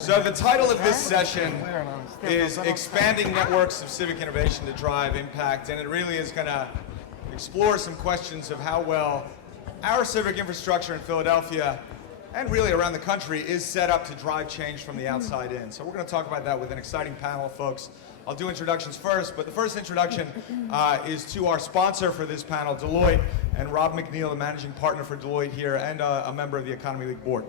So the title of this session is Expanding Networks of Civic Innovation to Drive Impact, and it really is going to explore some questions of how well our civic infrastructure in Philadelphia and really around the country is set up to drive change from the outside in. So we're going to talk about that with an exciting panel of folks. I'll do introductions first, but the first introduction is to our sponsor for this panel, Deloitte, and Rob McNeil, the managing partner for Deloitte here and a member of the Economy League board.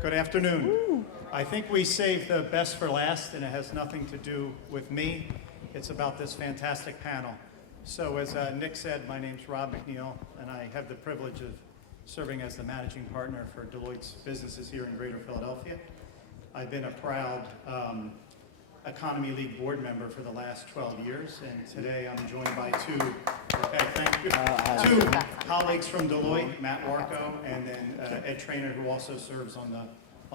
Good afternoon. Woo. I think we saved the best for last, and it has nothing to do with me. It's about this fantastic panel. So as Nick said, my name's Rob McNeil, and I have the privilege of serving as the managing partner for Deloitte's businesses here in Greater Philadelphia. I've been a proud Economy League board member for the last 12 years, and today I'm joined by two colleagues from Deloitte, Matt Warko, and then Ed Trainer, who also serves on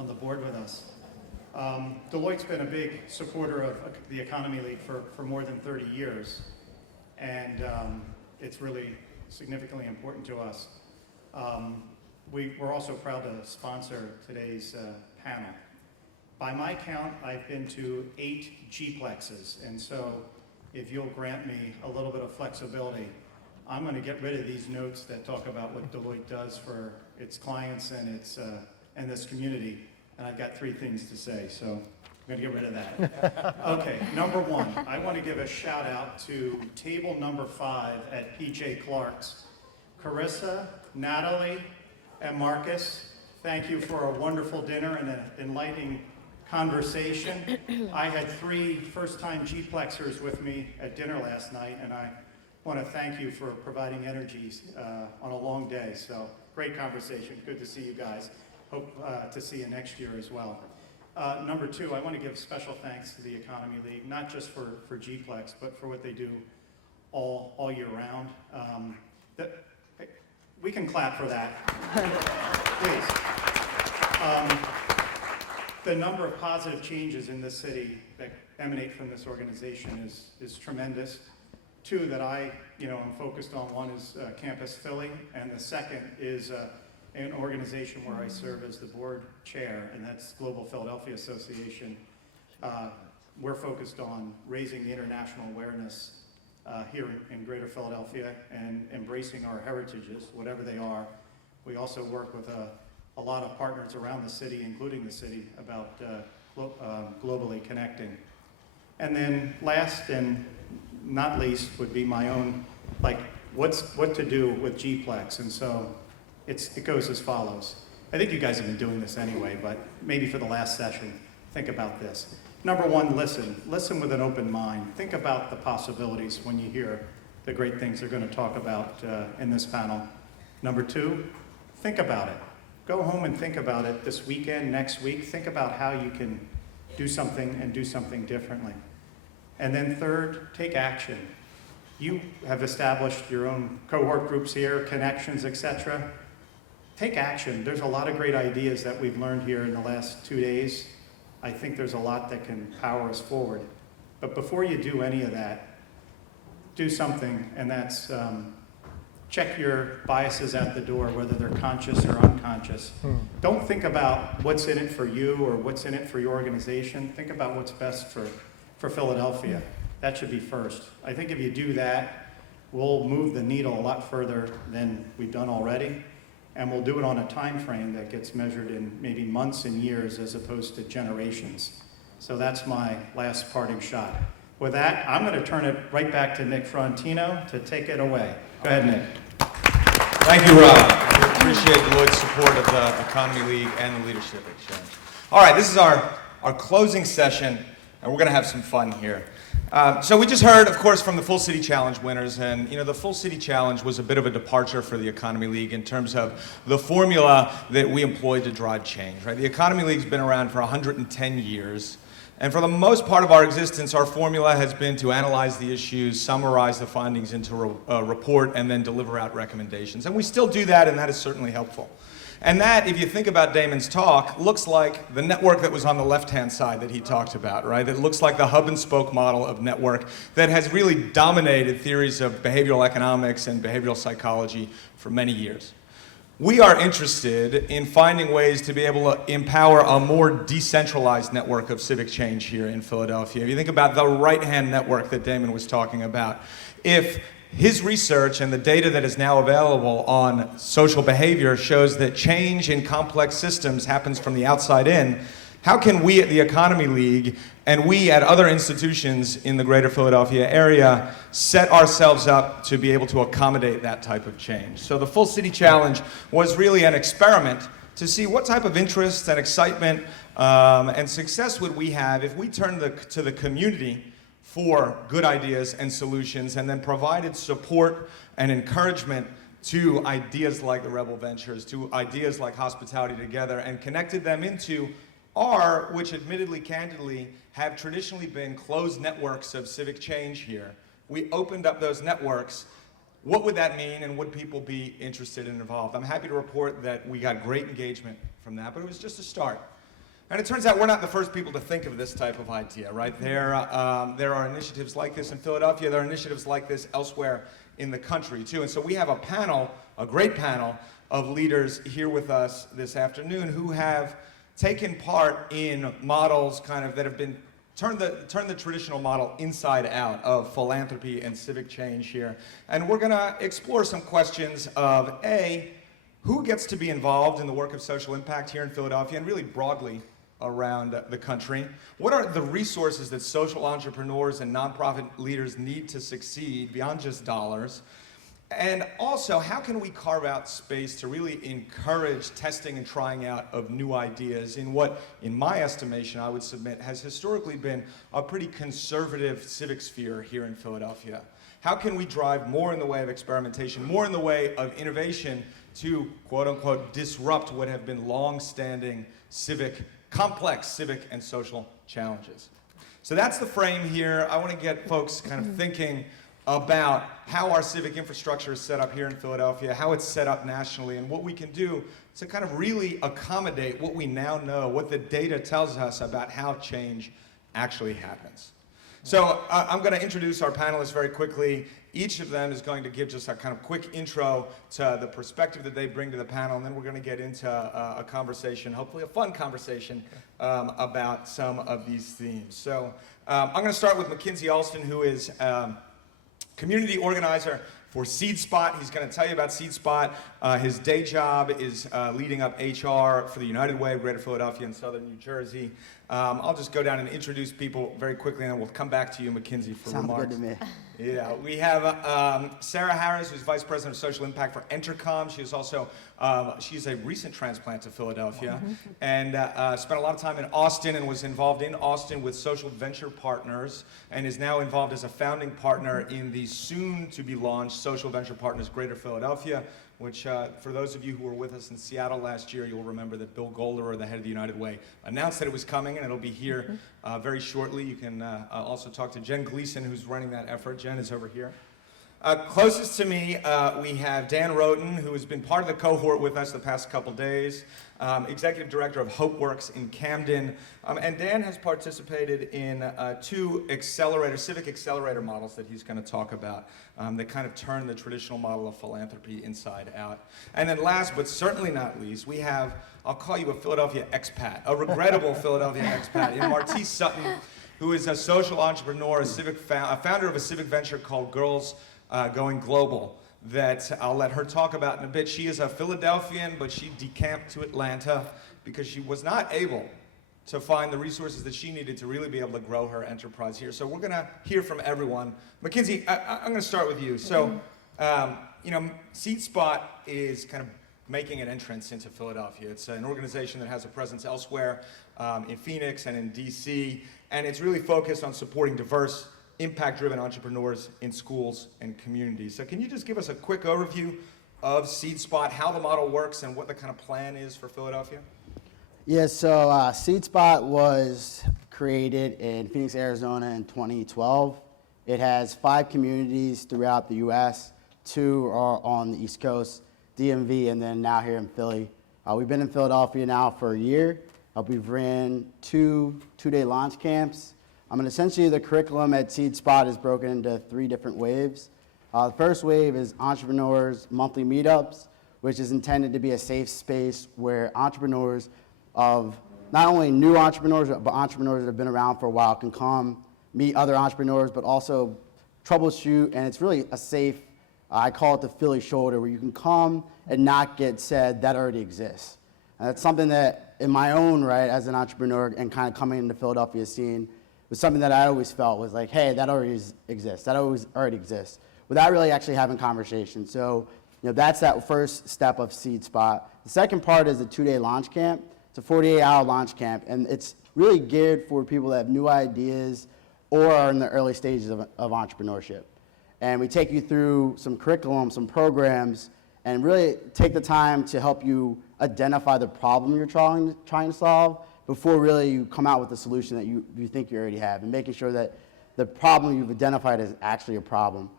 the board with us. Deloitte's been a big supporter of the Economy League for more than 30 years, and it's really significantly important to us. We're also proud to sponsor today's panel. By my count, I've been to 8 GPLEXs, and so if you'll grant me a little bit of flexibility, I'm going to get rid of these notes that talk about what Deloitte does for its clients and and this community, and I've got 3 things to say, so I'm going to get rid of that. Okay, number 1, I want to give a shout out to table number 5 at PJ Clark's. Carissa, Natalie, and Marcus, thank you for a wonderful dinner and an enlightening conversation. I had 3 first-time GPLEXers with me at dinner last night, and I want to thank you for providing energies on a long day. So, great conversation. Good to see you guys. Hope to see you next year as well. Number 2, I want to give special thanks to the Economy League, not just for GPLEX, but for what they do all year round. We can clap for that, please. The number of positive changes in this city that emanate from this organization is tremendous. 2 that I am focused on. One is Campus Philly, and the second is an organization where I serve as the board chair, and that's Global Philadelphia Association. We're focused on raising the international awareness here in Greater Philadelphia and embracing our heritages, whatever they are. We also work with a lot of partners around the city, including the city, about globally connecting. And then last and not least would be my own, what to do with GPLEX. And so it goes as follows. I think you guys have been doing this anyway, but maybe for the last session, think about this. Number 1, listen. Listen with an open mind. Think about the possibilities when you hear the great things they're going to talk about in this panel. Number 2, think about it. Go home and think about it this weekend, next week. Think about how you can do something and do something differently. And then 3rd, take action. You have established your own cohort groups here, connections, etc. Take action. There's a lot of great ideas that we've learned here in the last 2 days. I think there's a lot that can power us forward. But before you do any of that, do something, and that's check your biases at the door, whether they're conscious or unconscious. Don't think about what's in it for you or what's in it for your organization. Think about what's best for Philadelphia. That should be first. I think if you do that, we'll move the needle a lot further than we've done already, and we'll do it on a time frame that gets measured in maybe months and years as opposed to generations. So that's my last parting shot. With that, I'm going to turn it right back to Nick Frontino to take it away. Go ahead, Nick. Thank you, Rob. We appreciate Deloitte's support of the Economy League and the Leadership Exchange. All right, this is our closing session, and we're going to have some fun here. So we just heard, of course, from the Full City Challenge winners, and the Full City Challenge was a bit of a departure for the Economy League in terms of the formula that we employed to drive change. Right? The Economy League's been around for 110 years. And for the most part of our existence, our formula has been to analyze the issues, summarize the findings into a report, and then deliver out recommendations. And we still do that, and that is certainly helpful. And that, if you think about Damon's talk, looks like the network that was on the left-hand side that he talked about, right? It looks like the hub and spoke model of network that has really dominated theories of behavioral economics and behavioral psychology for many years. we are interested in finding ways to be able to empower a more decentralized network of civic change here in Philadelphia. If you think about the right-hand network that Damon was talking about, if his research and the data that is now available on social behavior shows that change in complex systems happens from the outside in, how can we at the Economy League and we at other institutions in the greater Philadelphia area set ourselves up to be able to accommodate that type of change? So the Full City Challenge was really an experiment to see what type of interest and excitement and success would we have if we turned to the community for good ideas and solutions and then provided support and encouragement to ideas like the Rebel Ventures, to ideas like Hospitality Together, and connected them into which admittedly, candidly, have traditionally been closed networks of civic change here. We opened up those networks. What would that mean, and would people be interested and involved? I'm happy to report that we got great engagement from that, but it was just a start. And it turns out we're not the first people to think of this type of idea, right? There are initiatives like this in Philadelphia. There are initiatives like this elsewhere in the country, too. And so we have a panel, a great panel, of leaders here with us this afternoon who have taken part in models kind of that have been turned the traditional model inside out of philanthropy and civic change here. And we're going to explore some questions of A, who gets to be involved in the work of social impact here in Philadelphia and really broadly around the country? What are the resources that social entrepreneurs and nonprofit leaders need to succeed beyond just dollars? And also, how can we carve out space to really encourage testing and trying out of new ideas in what, in my estimation, I would submit, has historically been a pretty conservative civic sphere here in Philadelphia? How can we drive more in the way of experimentation, more in the way of innovation to, quote unquote, disrupt what have been long-standing complex civic and social challenges? So that's the frame here. I want to get folks kind of thinking about how our civic infrastructure is set up here in Philadelphia, how it's set up nationally, and what we can do to kind of really accommodate what we now know, what the data tells us about how change actually happens. So I'm going to introduce our panelists very quickly. Each of them is going to give just a kind of quick intro to the perspective that they bring to the panel, and then we're going to get into a conversation, hopefully a fun conversation, about some of these themes. So I'm going to start with McKinsey Alston, who is community organizer for SeedSpot. He's going to tell you about SeedSpot. His day job is leading up HR for the United Way of Greater Philadelphia and Southern New Jersey. I'll just go down and introduce people very quickly, and then we'll come back to you, McKinsey, for remarks. Sounds good to me. Yeah, we have Sarah Harris, who's Vice President of Social Impact for Entercom. She is also, she's a recent transplant to Philadelphia, and spent a lot of time in Austin and was involved in Austin with Social Venture Partners, and is now involved as a founding partner in the soon-to-be-launched Social Venture Partners Greater Philadelphia, which for those of you who were with us in Seattle last year, you'll remember that Bill Golderer, the head of the United Way, announced that it was coming, and it'll be here very shortly. You can also talk to Jen Gleason, who's running that effort. Jen is over here. Closest to me, we have Dan Rhoton, who has been part of the cohort with us the past couple days, Executive Director of Hopeworks in Camden. And Dan has participated in two civic accelerator models that he's going to talk about that kind of turn the traditional model of philanthropy inside out. And then last, but certainly not least, we have, I'll call you a Philadelphia expat, a regrettable Philadelphia expat, in Martice Sutton, who is a social entrepreneur, a founder of a civic venture called Girls Going Global, that I'll let her talk about in a bit. She is a Philadelphian, but she decamped to Atlanta because she was not able to find the resources that she needed to really be able to grow her enterprise here. So we're going to hear from everyone. McKinsey, I'm going to start with you. So, SeedSpot is kind of making an entrance into Philadelphia. It's an organization that has a presence elsewhere, in Phoenix and in DC, and it's really focused on supporting diverse, impact-driven entrepreneurs in schools and communities. So can you just give us a quick overview of SeedSpot, how the model works, and what the kind of plan is for Philadelphia? Yeah, so SeedSpot was created in Phoenix, Arizona in 2012. It has 5 communities throughout the U.S. 2 are on the East Coast, DMV, and then now here in Philly. We've been in Philadelphia now for a year. We've ran 2 two-day launch camps. Essentially, the curriculum at SeedSpot is broken into 3 different waves. The first wave is entrepreneurs' monthly meetups, which is intended to be a safe space where entrepreneurs of not only new entrepreneurs, but entrepreneurs that have been around for a while can come, meet other entrepreneurs, but also troubleshoot. And it's really a safe, I call it the Philly shoulder, where you can come and not get said that already exists. And that's something that in my own right as an entrepreneur and kind of coming into Philadelphia scene was something that I always felt was like, hey, that already exists. That already exists, without really actually having conversations. So, that's that first step of SeedSpot. The second part is a 2-day launch camp. It's a 48-hour launch camp, and it's really geared for people that have new ideas or are in the early stages of entrepreneurship. And we take you through some curriculum, some programs, and really take the time to help you identify the problem you're trying to solve before really you come out with the solution that you think you already have, and making sure that the problem you've identified is actually a problem.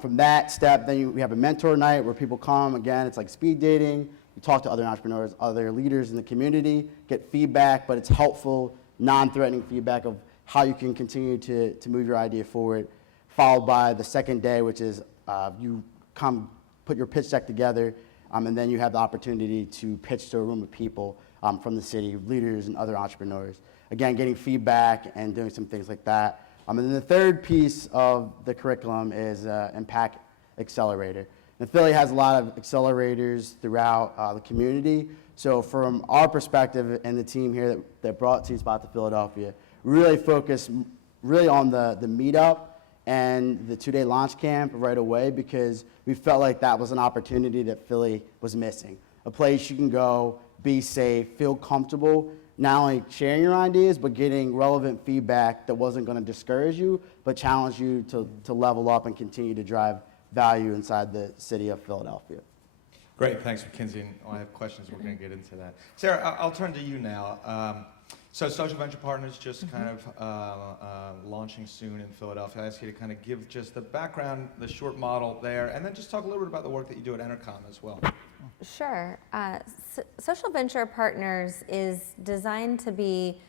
From that step, then we have a mentor night where people come. Again, it's like speed dating. You talk to other entrepreneurs, other leaders in the community, get feedback, but it's helpful, non-threatening feedback of how you can continue to move your idea forward, followed by the second day, which is you come put your pitch deck together, and then you have the opportunity to pitch to a room of people from the city, leaders and other entrepreneurs. Again, getting feedback and doing some things like that. And then the third piece of the curriculum is Impact Accelerator. And Philly has a lot of accelerators throughout the community. So from our perspective and the team here that brought SeedSpot to Philadelphia, really focus really on the meetup and the 2-day launch camp right away, because we felt like that was an opportunity that Philly was missing. A place you can go, be safe, feel comfortable, not only sharing your ideas, but getting relevant feedback that wasn't going to discourage you, but challenge you to level up and continue to drive value inside the city of Philadelphia. Great, thanks, McKinsey. And I have questions. We're going to get into that. Sarah, I'll turn to you now. So Social Venture Partners just kind of launching soon in Philadelphia. I ask you to kind of give just the background, the short model there, and then just talk a little bit about the work that you do at Entercom as well. Sure. Social Venture Partners is designed to be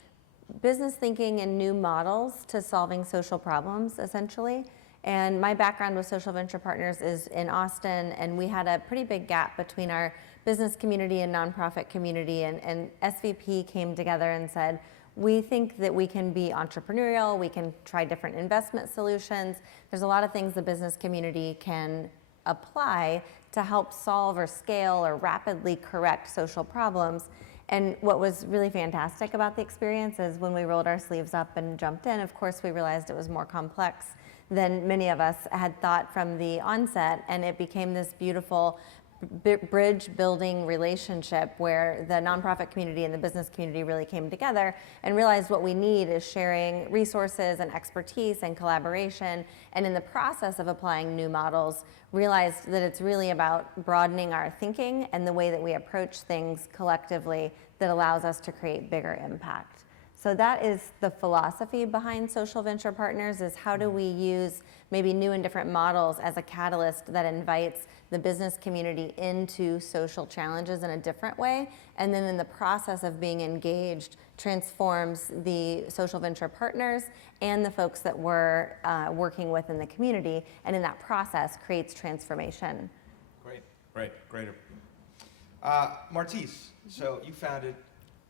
business thinking and new models to solving social problems, essentially. And my background with Social Venture Partners is in Alston, and we had a pretty big gap between our business community and nonprofit community, and SVP came together and said, we think that we can be entrepreneurial, we can try different investment solutions. There's a lot of things the business community can apply to help solve or scale or rapidly correct social problems. And what was really fantastic about the experience is when we rolled our sleeves up and jumped in, of course we realized it was more complex than many of us had thought from the onset, and it became this beautiful bridge building relationship where the nonprofit community and the business community really came together and realized what we need is sharing resources and expertise and collaboration, and in the process of applying new models realized that it's really about broadening our thinking and the way that we approach things collectively that allows us to create bigger impact. So that is the philosophy behind Social Venture Partners, is how do we use maybe new and different models as a catalyst that invites the business community into social challenges in a different way, and then in the process of being engaged transforms the social venture partners and the folks that we're working with in the community, and in that process creates transformation. Great. Martice, so you founded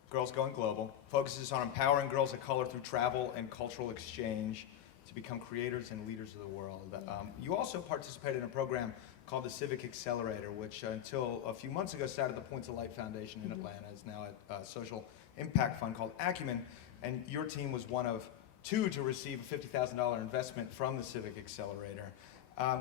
Girls Going Global, focuses on empowering girls of color through travel and cultural exchange to become creators and leaders of the world. You also participated in a program called the Civic Accelerator, which until a few months ago sat at the Points of Light Foundation in Atlanta, is now a social impact fund called Acumen, and your team was one of two to receive a $50,000 investment from the Civic Accelerator.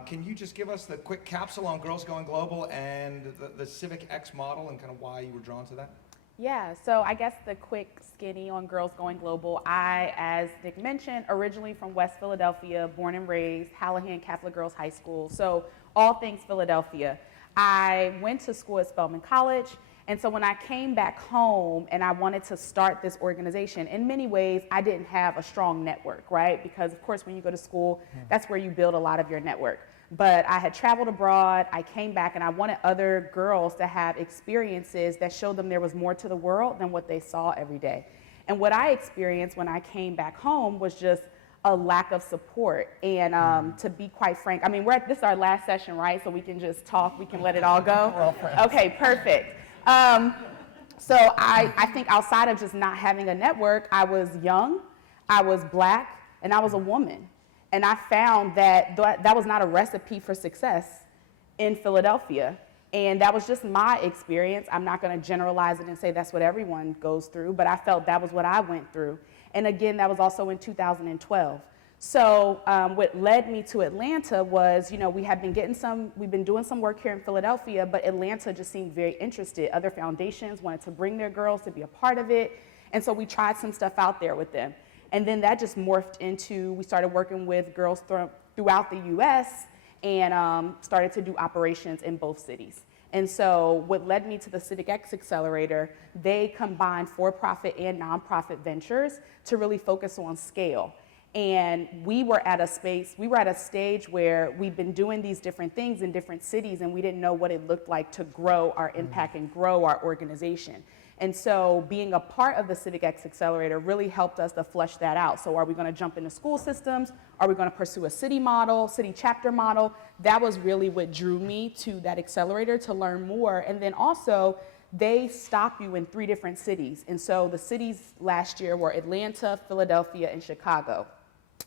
Can you just give us the quick capsule on Girls Going Global and the Civic X model and kind of why you were drawn to that? Yeah, so I guess the quick skinny on Girls Going Global, I, as Nick mentioned, originally from West Philadelphia, born and raised, Hallahan Catholic Girls High School, so all things Philadelphia. I went to school at Spelman College, and so when I came back home and I wanted to start this organization, in many ways, I didn't have a strong network, right? Because of course, when you go to school, that's where you build a lot of your network. But I had traveled abroad, I came back, and I wanted other girls to have experiences that showed them there was more to the world than what they saw every day. And what I experienced when I came back home was just a lack of support. And to be quite frank, I mean, this is our last session, right? So we can just talk, we can let it all go? Okay, perfect. So I think outside of just not having a network, I was young, I was Black, and I was a woman. And I found that that was not a recipe for success in Philadelphia. And that was just my experience. I'm not going to generalize it and say that's what everyone goes through, but I felt that was what I went through. And again, that was also in 2012. So what led me to Atlanta was, you know, we've been doing some work here in Philadelphia, but Atlanta just seemed very interested. Other foundations wanted to bring their girls to be a part of it. And so we tried some stuff out there with them. And then that just morphed into, we started working with girls throughout the US and started to do operations in both cities. And so what led me to the CivicX Accelerator, they combined for-profit and nonprofit ventures to really focus on scale. And we were at a stage where we've been doing these different things in different cities and we didn't know what it looked like to grow our impact and grow our organization. And so being a part of the CivicX Accelerator really helped us to flesh that out. So are we going to jump into school systems? Are we going to pursue a city model, city chapter model? That was really what drew me to that accelerator, to learn more. And then also, they stop you in 3 different cities. And so the cities last year were Atlanta, Philadelphia, and Chicago.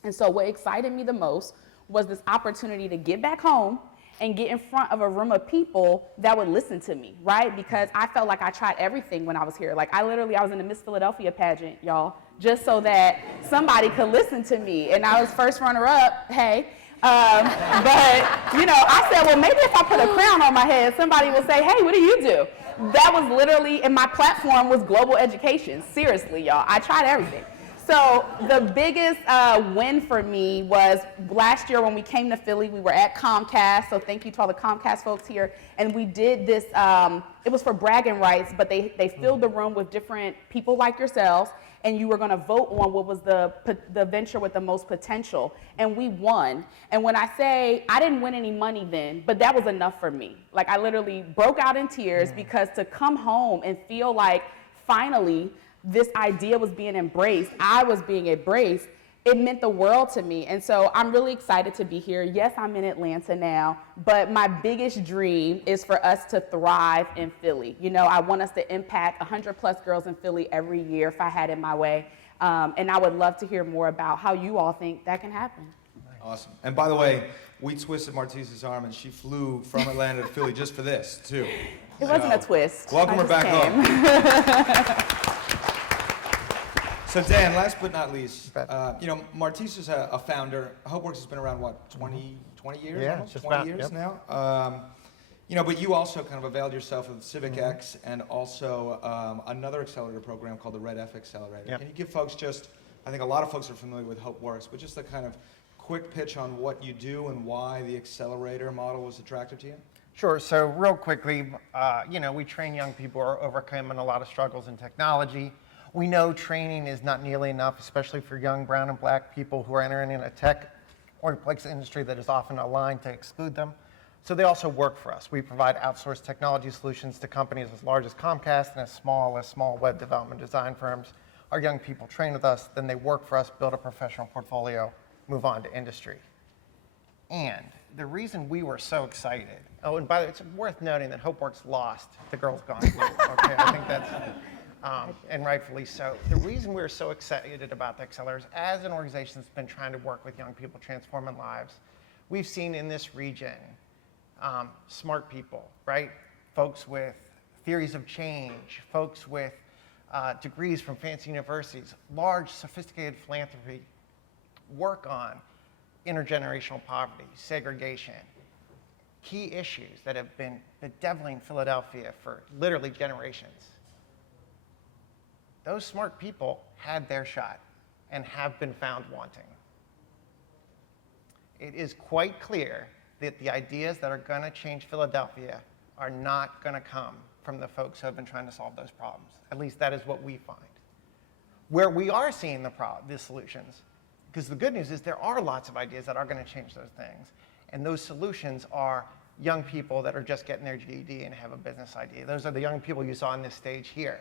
And so what excited me the most was this opportunity to get back home and get in front of a room of people that would listen to me, right? Because I felt like I tried everything when I was here. Like I was in the Miss Philadelphia pageant, y'all, just so that somebody could listen to me. And I was first runner-up, hey. But, you know, I said, well, maybe if I put a crown on my head, somebody will say, hey, what do you do? That was literally, and my platform was global education. Seriously, y'all, I tried everything. So the biggest win for me was last year when we came to Philly, we were at Comcast, so thank you to all the Comcast folks here, and we did this, it was for bragging rights, but they filled the room with different people like yourselves, and you were gonna vote on what was the venture with the most potential, and we won. And when I say, I didn't win any money then, but that was enough for me. Like I literally broke out in tears because to come home and feel like finally, this idea was being embraced, I was being embraced, it meant the world to me. And so I'm really excited to be here. Yes, I'm in Atlanta now, but my biggest dream is for us to thrive in Philly. You know, I want us to impact 100+ girls in Philly every year if I had it my way. And I would love to hear more about how you all think that can happen. Awesome. And by the way, we twisted Martice's arm and she flew from Atlanta to Philly just for this, too. It wasn't a twist. Welcome her back home. So Dan, last but not least, you know, Martice is a founder. Hopeworks has been around, what, 20 years? Yeah, almost? just 20 about, years yep. now. You know, but you also kind of availed yourself of CivicX and also another accelerator program called the Red F Accelerator. Yep. Can you give folks just, I think a lot of folks are familiar with Hopeworks, but just a kind of quick pitch on what you do and why the accelerator model was attractive to you? Sure. So real quickly, you know, we train young people who are overcoming a lot of struggles in technology. We know training is not nearly enough, especially for young brown and black people who are entering in a tech or complex industry that is often aligned to exclude them. So they also work for us. We provide outsourced technology solutions to companies as large as Comcast and as small web development design firms. Our young people train with us, then they work for us, build a professional portfolio, move on to industry. And the reason we were so excited, oh, and by the way, it's worth noting that Hopeworks lost the Girls Gone Blue. Okay, I think that's, and rightfully so. The reason we're so excited about the accelerators, as an organization that's been trying to work with young people transforming lives, we've seen in this region smart people, right? Folks with theories of change, folks with degrees from fancy universities, large, sophisticated philanthropy, work on intergenerational poverty, segregation, key issues that have been bedeviling Philadelphia for literally generations. Those smart people had their shot and have been found wanting. It is quite clear that the ideas that are going to change Philadelphia are not going to come from the folks who have been trying to solve those problems. At least that is what we find. Where we are seeing the solutions, because the good news is there are lots of ideas that are going to change those things. And those solutions are young people that are just getting their GED and have a business idea. Those are the young people you saw on this stage here.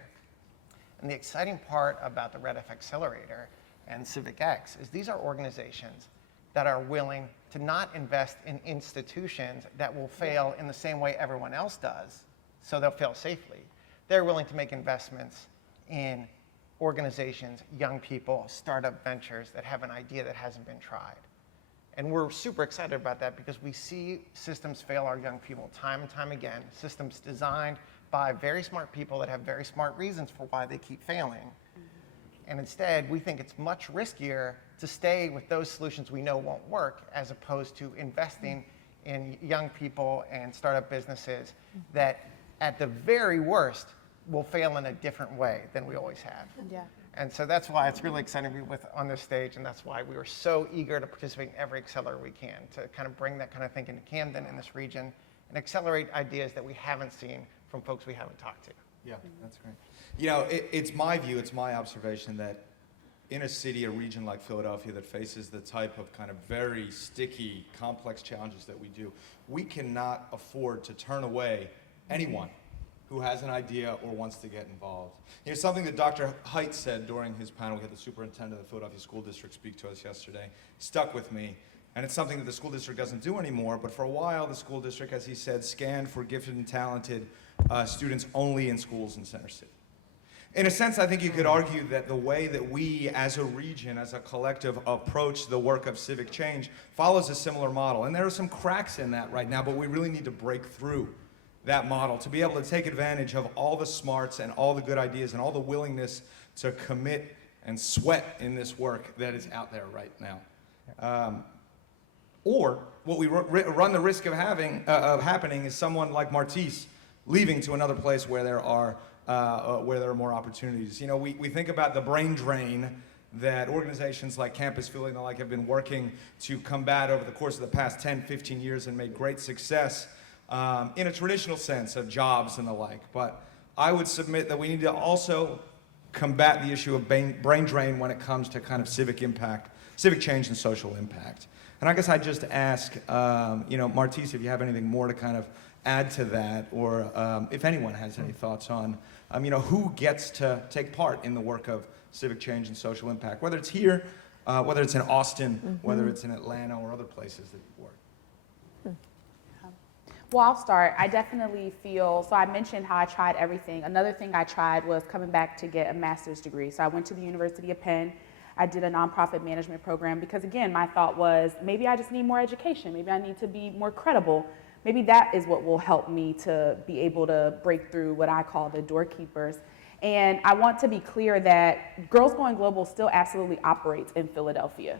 And the exciting part about the Red F Accelerator and CivicX is these are organizations that are willing to not invest in institutions that will fail in the same way everyone else does, so they'll fail safely. They're willing to make investments in organizations, young people, startup ventures that have an idea that hasn't been tried. And we're super excited about that because we see systems fail our young people time and time again, systems designed by very smart people that have very smart reasons for why they keep failing. And instead, we think it's much riskier to stay with those solutions we know won't work as opposed to investing in young people and startup businesses that at the very worst will fail in a different way than we always have. Yeah. And so that's why it's really exciting to be on this stage, and that's why we were so eager to participate in every accelerator we can to kind of bring that kind of thinking to Camden in this region and accelerate ideas that we haven't seen from folks we haven't talked to. Yeah, that's great. You know, it's my view, it's my observation that in a city, a region like Philadelphia that faces the type of kind of very sticky, complex challenges that we do, we cannot afford to turn away anyone who has an idea or wants to get involved. You know, something that Dr. Haidt said during his panel, we had the superintendent of the Philadelphia School District speak to us yesterday, stuck with me, and it's something that the school district doesn't do anymore, but for a while the school district, as he said, scanned for gifted and talented students only in schools in Center City. In a sense, I think you could argue that the way that we as a region, as a collective, approach the work of civic change follows a similar model, and there are some cracks in that right now, but we really need to break through that model to be able to take advantage of all the smarts and all the good ideas and all the willingness to commit and sweat in this work that is out there right now. Or what we run the risk of happening is someone like Martice leaving to another place where there are more opportunities. You know, we think about the brain drain that organizations like Campus Philly and the like have been working to combat over the course of the past 10, 15 years and made great success in a traditional sense of jobs and the like. But I would submit that we need to also combat the issue of brain drain when it comes to kind of civic impact, civic change and social impact. And I guess I'd just ask, you know, Martice, if you have anything more to kind of add to that, or if anyone has any thoughts on, you know, who gets to take part in the work of civic change and social impact, whether it's here, whether it's in Austin, whether it's in Atlanta or other places that you work. Well, I'll start. I definitely feel, so I mentioned how I tried everything. Another thing I tried was coming back to get a master's degree. So I went to the University of Penn. I did a nonprofit management program because, again, my thought was maybe I just need more education. Maybe I need to be more credible. Maybe that is what will help me to be able to break through what I call the doorkeepers. And I want to be clear that Girls Going Global still absolutely operates in Philadelphia.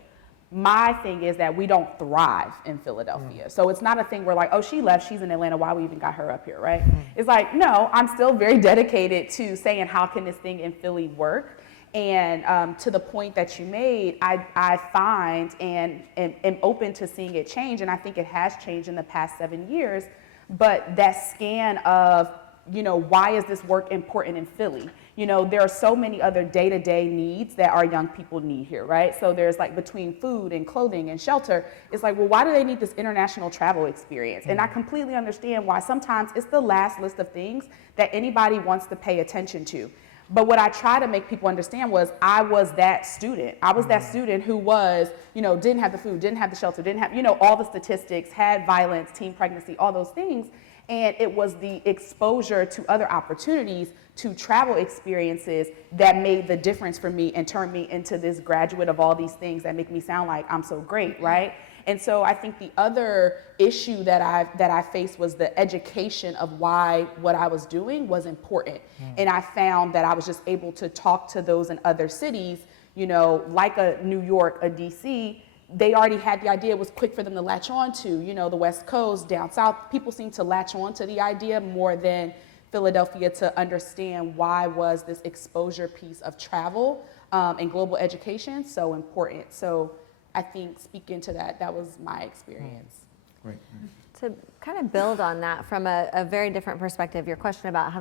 My thing is that we don't thrive in Philadelphia. So it's not a thing where like, oh, she left, she's in Atlanta, why we even got her up here, right? It's like, no, I'm still very dedicated to saying how can this thing in Philly work? And to the point that you made, I find and am open to seeing it change, and I think it has changed in the past 7 years, but that scan of, you know, why is this work important in Philly? You know, there are so many other day-to-day needs that our young people need here, right? So there's like between food and clothing and shelter, it's like, well, why do they need this international travel experience? And I completely understand why sometimes it's the last list of things that anybody wants to pay attention to. But what I try to make people understand was I was that student. I was that student who was, you know, didn't have the food, didn't have the shelter, didn't have, you know, all the statistics, had violence, teen pregnancy, all those things. And it was the exposure to other opportunities, to travel experiences that made the difference for me and turned me into this graduate of all these things that make me sound like I'm so great, right? And so I think the other issue that I faced was the education of why what I was doing was important. And I found that I was just able to talk to those in other cities, you know, like a New York, a DC, they already had the idea. It was quick for them to latch on to, you know, the West Coast, down south. People seem to latch on to the idea more than Philadelphia to understand why was this exposure piece of travel and global education so important. So I think speaking to that, that was my experience. Great. To kind of build on that from a very different perspective, your question about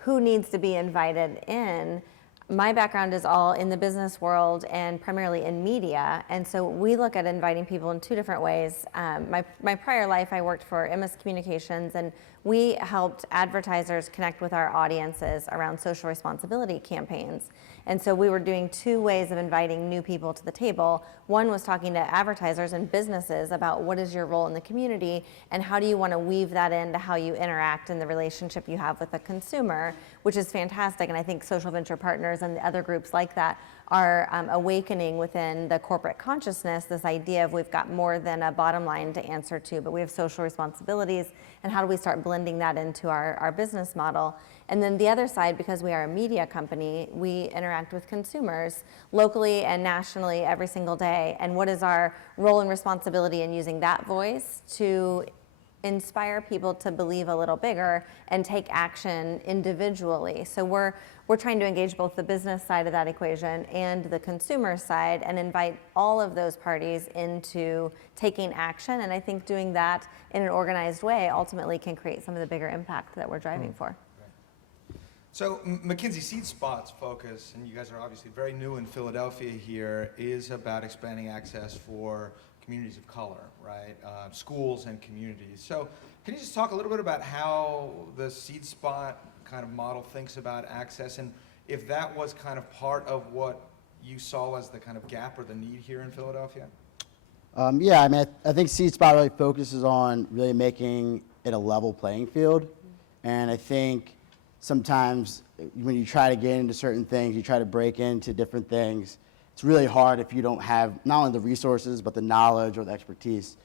who needs to be invited in, my background is all in the business world and primarily in media, and so we look at inviting people in two different ways. My prior life, I worked for MS Communications, and we helped advertisers connect with our audiences around social responsibility campaigns. And so we were doing two ways of inviting new people to the table. One was talking to advertisers and businesses about what is your role in the community and how do you want to weave that into how you interact in the relationship you have with the consumer, which is fantastic. And I think Social Venture Partners and the other groups like that are awakening within the corporate consciousness this idea of we've got more than a bottom line to answer to, but we have social responsibilities, and how do we start blending that into our business model? And then the other side, because we are a media company, we interact with consumers locally and nationally every single day. And what is our role and responsibility in using that voice to inspire people to believe a little bigger and take action individually? So we're trying to engage both the business side of that equation and the consumer side and invite all of those parties into taking action. And I think doing that in an organized way ultimately can create some of the bigger impact that we're driving for. So McKinsey SeedSpot's focus, and you guys are obviously very new in Philadelphia here, is about expanding access for communities of color, right? Schools and communities. So can you just talk a little bit about how the SeedSpot kind of model thinks about access, and if that was kind of part of what you saw as the kind of gap or the need here in Philadelphia? Yeah, I mean, I think SeedSpot really focuses on really making it a level playing field. And I think sometimes when you try to get into certain things, you try to break into different things, it's really hard if you don't have not only the resources, but the knowledge or the expertise.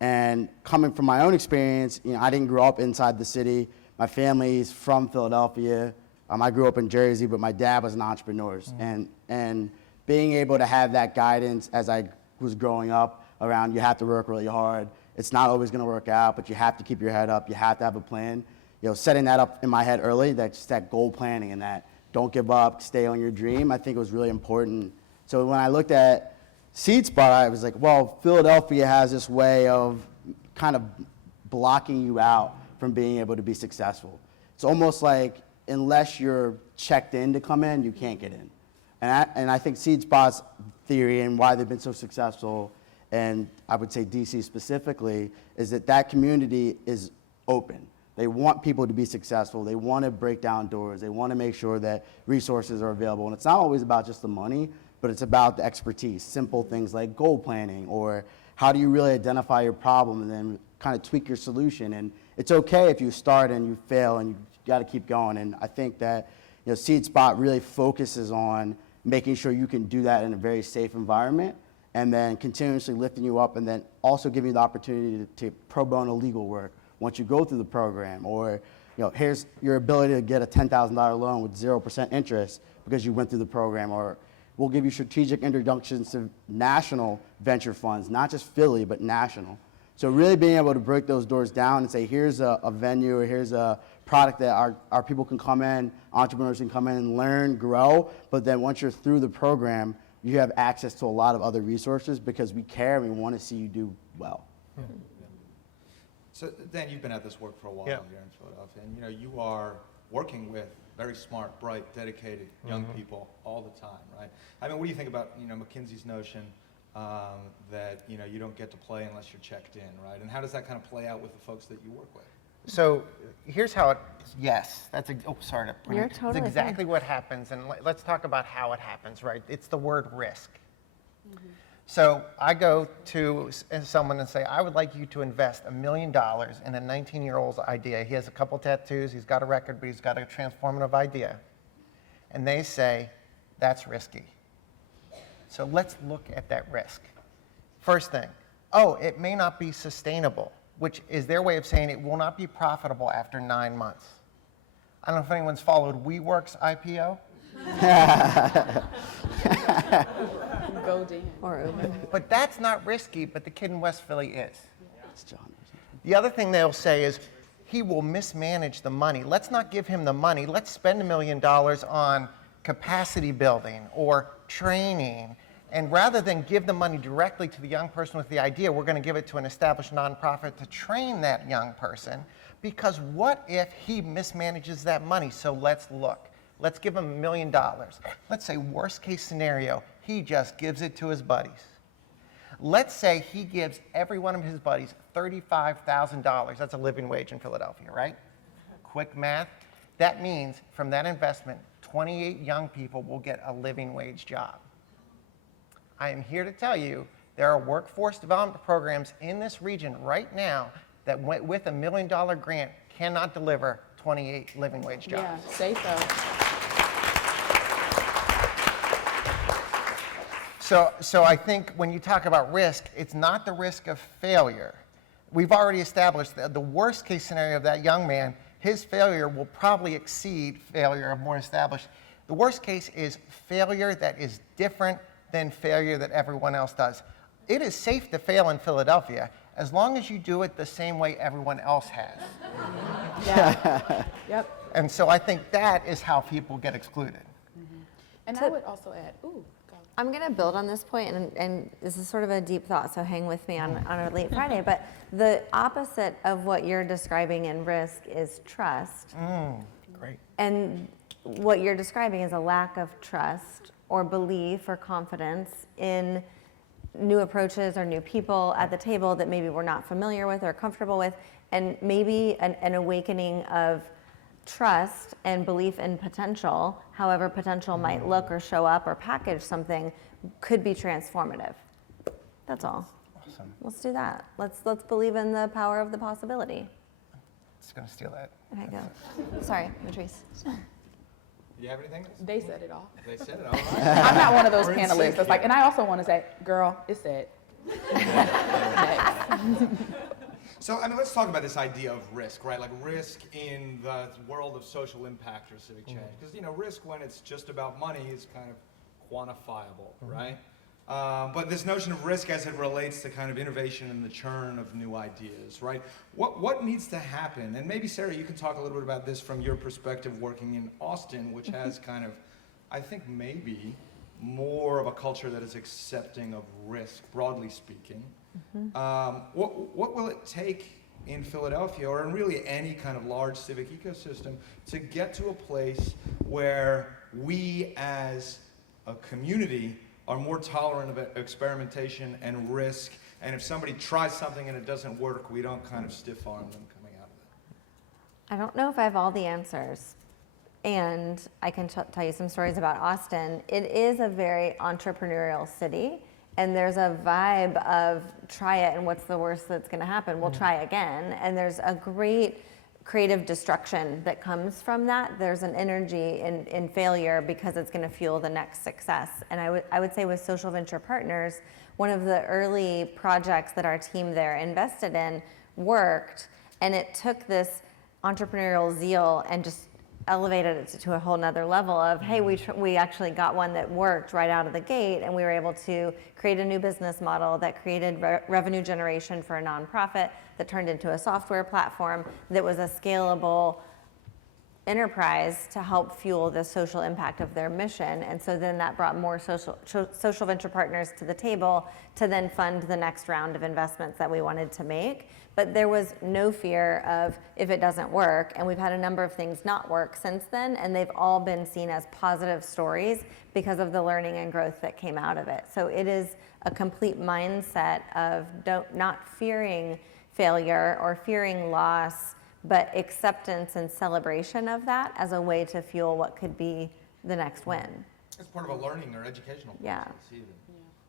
And coming from my own experience, I didn't grow up inside the city. My family's from Philadelphia. I grew up in Jersey, but my dad was an entrepreneur. And being able to have that guidance as I was growing up around, you have to work really hard. It's not always going to work out, but you have to keep your head up. You have to have a plan. Setting that up in my head early, that's that goal planning and that don't give up, stay on your dream, I think it was really important. So when I looked at SeedSpot, I was like, well, Philadelphia has this way of kind of blocking you out from being able to be successful. It's almost like unless you're checked in to come in, you can't get in. And I think SeedSpot's theory and why they've been so successful, and I would say DC specifically, is that community is open. They want people to be successful. They want to break down doors. They want to make sure that resources are available. And it's not always about just the money, but it's about the expertise. Simple things like goal planning, or how do you really identify your problem and then kind of tweak your solution. And it's okay if you start and you fail and you got to keep going. And I think that SeedSpot really focuses on making sure you can do that in a very safe environment, and then continuously lifting you up, and then also giving you the opportunity to pro bono legal work once you go through the program, or here's your ability to get a $10,000 loan with 0% interest because you went through the program, or we'll give you strategic introductions to national venture funds, not just Philly, but national. So really being able to break those doors down and say, here's a venue, or here's a product that our people can come in, entrepreneurs can come in and learn, grow, but then once you're through the program, you have access to a lot of other resources because we care and we want to see you do well. So Dan, you've been at this work for a while Yeah. here in Philadelphia, and you are working with very smart, bright, dedicated young people all the time, right? I mean, what do you think about McKinsey's notion that you don't get to play unless you're checked in, right? And how does that kind of play out with the folks that you work with? So here's how that's You're totally that's exactly fine. what happens, and let's talk about how it happens, right? It's the word risk. So I go to someone and say, I would like you to invest $1 million in a 19-year-old's idea. He has a couple tattoos, he's got a record, but he's got a transformative idea. And they say, that's risky. So let's look at that risk. First thing, it may not be sustainable, which is their way of saying it will not be profitable after 9 months. I don't know if anyone's followed WeWork's IPO. Go Dan. Or Uber. But that's not risky, but the kid in West Philly is. It's John. The other thing they'll say is, he will mismanage the money. Let's not give him the money. Let's spend $1 million on capacity building or training. And rather than give the money directly to the young person with the idea, we're going to give it to an established nonprofit to train that young person. Because what if he mismanages that money? So let's look. Let's give him $1 million. Let's say worst case scenario, he just gives it to his buddies. Let's say he gives every one of his buddies $35,000. That's a living wage in Philadelphia, right? Quick math. That means from that investment, 28 young people will get a living wage job. I am here to tell you there are workforce development programs in this region right now that with $1 million grant cannot deliver 28 living wage jobs. Yeah, say so. So I think when you talk about risk, it's not the risk of failure. We've already established that the worst case scenario of that young man, his failure will probably exceed failure of more established. The worst case is failure that is different than failure that everyone else does. It is safe to fail in Philadelphia as long as you do it the same way everyone else has. Yeah. Yep. And so I think that is how people get excluded. And I would also add, go. I'm going to build on this point, and this is sort of a deep thought, so hang with me on a late Friday. But the opposite of what you're describing in risk is trust. Great. And what you're describing is a lack of trust or belief or confidence in new approaches or new people at the table that maybe we're not familiar with or comfortable with, and maybe an awakening of trust and belief in potential, however potential might look or show up or package something, could be transformative. That's all. Awesome. Let's do that. Let's believe in the power of the possibility. Just going to steal that. Okay, go. Sorry, Patrice. Do you have anything? They said it all. They said it all right. I'm not one of those We're in panelists sync that's like, here. and I also want to say, girl, it's said. Next. So, I mean, let's talk about this idea of risk, right? Like risk in the world of social impact or civic change. Because, you know, risk when it's just about money is kind of quantifiable, right? But this notion of risk as it relates to kind of innovation and the churn of new ideas, right? What needs to happen? And maybe, Sarah, you can talk a little bit about this from your perspective working in Austin, which has kind of, I think, maybe more of a culture that is accepting of risk, broadly speaking. What will it take in Philadelphia, or in really any kind of large civic ecosystem, to get to a place where we as a community are more tolerant of experimentation and risk, and if somebody tries something and it doesn't work, we don't kind of stiff-arm them coming out of it? I don't know if I have all the answers. And I can tell you some stories about Austin. It is a very entrepreneurial city, and there's a vibe of try it and what's the worst that's going to happen? We'll try again. And there's a great creative destruction that comes from that. There's an energy in failure because it's going to fuel the next success. And I would say with Social Venture Partners, one of the early projects that our team there invested in worked, and it took this entrepreneurial zeal and just elevated it to a whole nother level of, hey, we actually got one that worked right out of the gate, and we were able to create a new business model that created revenue generation for a nonprofit that turned into a software platform that was a scalable enterprise to help fuel the social impact of their mission. And so then that brought more social venture partners to the table to then fund the next round of investments that we wanted to make. But there was no fear of if it doesn't work, and we've had a number of things not work since then, and they've all been seen as positive stories because of the learning and growth that came out of it. So it is a complete mindset of not fearing failure or fearing loss, but acceptance and celebration of that as a way to fuel what could be the next win. It's part of a learning or educational process. Yeah. Even.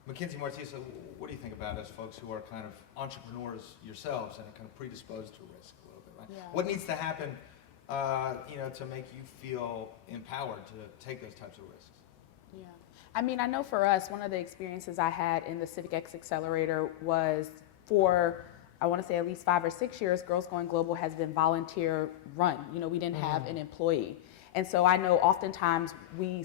McKinsey, Martice, what do you think about as folks who are kind of entrepreneurs yourselves and are kind of predisposed to risk a little bit, right? Yeah. What needs to happen, to make you feel empowered to take those types of risks? Yeah. I mean, I know for us, one of the experiences I had in the CivicX Accelerator was for, I want to say at least 5 or 6 years, Girls Going Global has been volunteer run. You know, we didn't have an employee. And so I know oftentimes we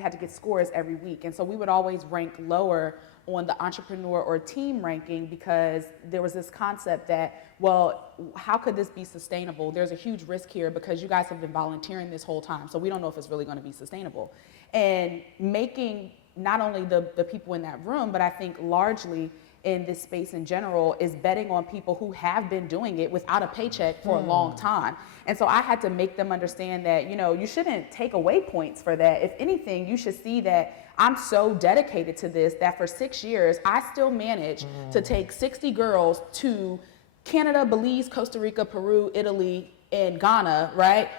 had to get scores every week. And so we would always rank lower on the entrepreneur or team ranking because there was this concept that, well, how could this be sustainable? There's a huge risk here because you guys have been volunteering this whole time. So we don't know if it's really going to be sustainable. And making not only the people in that room, but I think largely in this space in general is betting on people who have been doing it without a paycheck for a long time. And so I had to make them understand that, you know, you shouldn't take away points for that. If anything, you should see that I'm so dedicated to this that for 6 years, I still managed to take 60 girls to Canada, Belize, Costa Rica, Peru, Italy, and Ghana, right?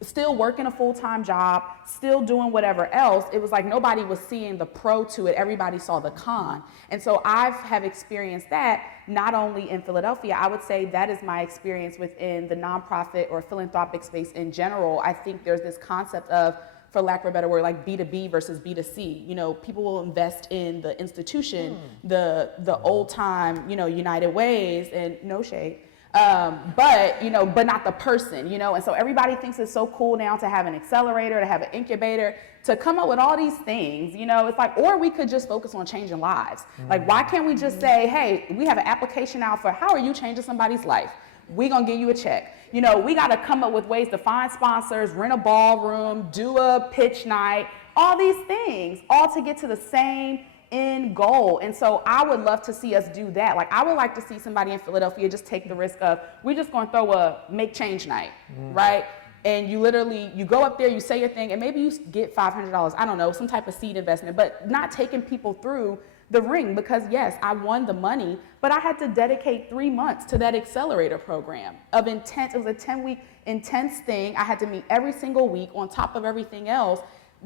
Still working a full-time job, still doing whatever else. It was like nobody was seeing the pro to it. Everybody saw the con. And so have experienced that not only in Philadelphia. I would say that is my experience within the nonprofit or philanthropic space in general. I think there's this concept of, for lack of a better word, like B2B versus B2C. You know, people will invest in the institution, the old time, you know, United Ways, and no shade. But, you know, but not the person, you know, and so everybody thinks it's so cool now to have an accelerator, to have an incubator, to come up with all these things, you know, it's like, or we could just focus on changing lives. Like, why can't we just say, hey, we have an application out for how are you changing somebody's life? We're gonna give you a check. You know, we gotta come up with ways to find sponsors, rent a ballroom, do a pitch night, all these things, all to get to the same end goal. And so I would love to see us do that. Like, I would like to see somebody in Philadelphia just take the risk of, we're just gonna throw a make change night, right? And you literally, you go up there, you say your thing, and maybe you get $500, I don't know, some type of seed investment, but not taking people through the ring, because yes, I won the money, but I had to dedicate 3 months to that accelerator program of intense. It was a 10-week intense thing. I had to meet every single week on top of everything else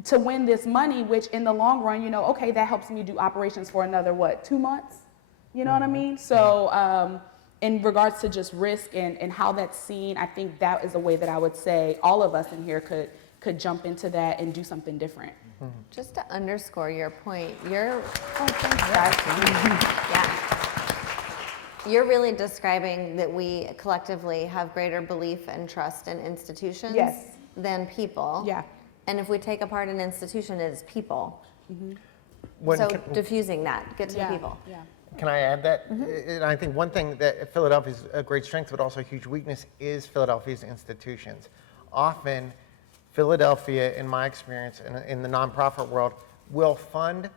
to win this money, which in the long run, you know, okay, that helps me do operations for another, 2 months? You know what I mean? So in regards to just risk and how that's seen, I think that is a way that I would say all of us in here could jump into that and do something different. Just to underscore your point, you're really describing that we collectively have greater belief and trust in institutions than people. Yeah. And if we take apart an institution, it is people. When So can- diffusing that, get to the people. Yeah. Can I add that? And I think one thing that Philadelphia's a great strength, but also a huge weakness, is Philadelphia's institutions. Often, Philadelphia, in my experience, in the nonprofit world, will fund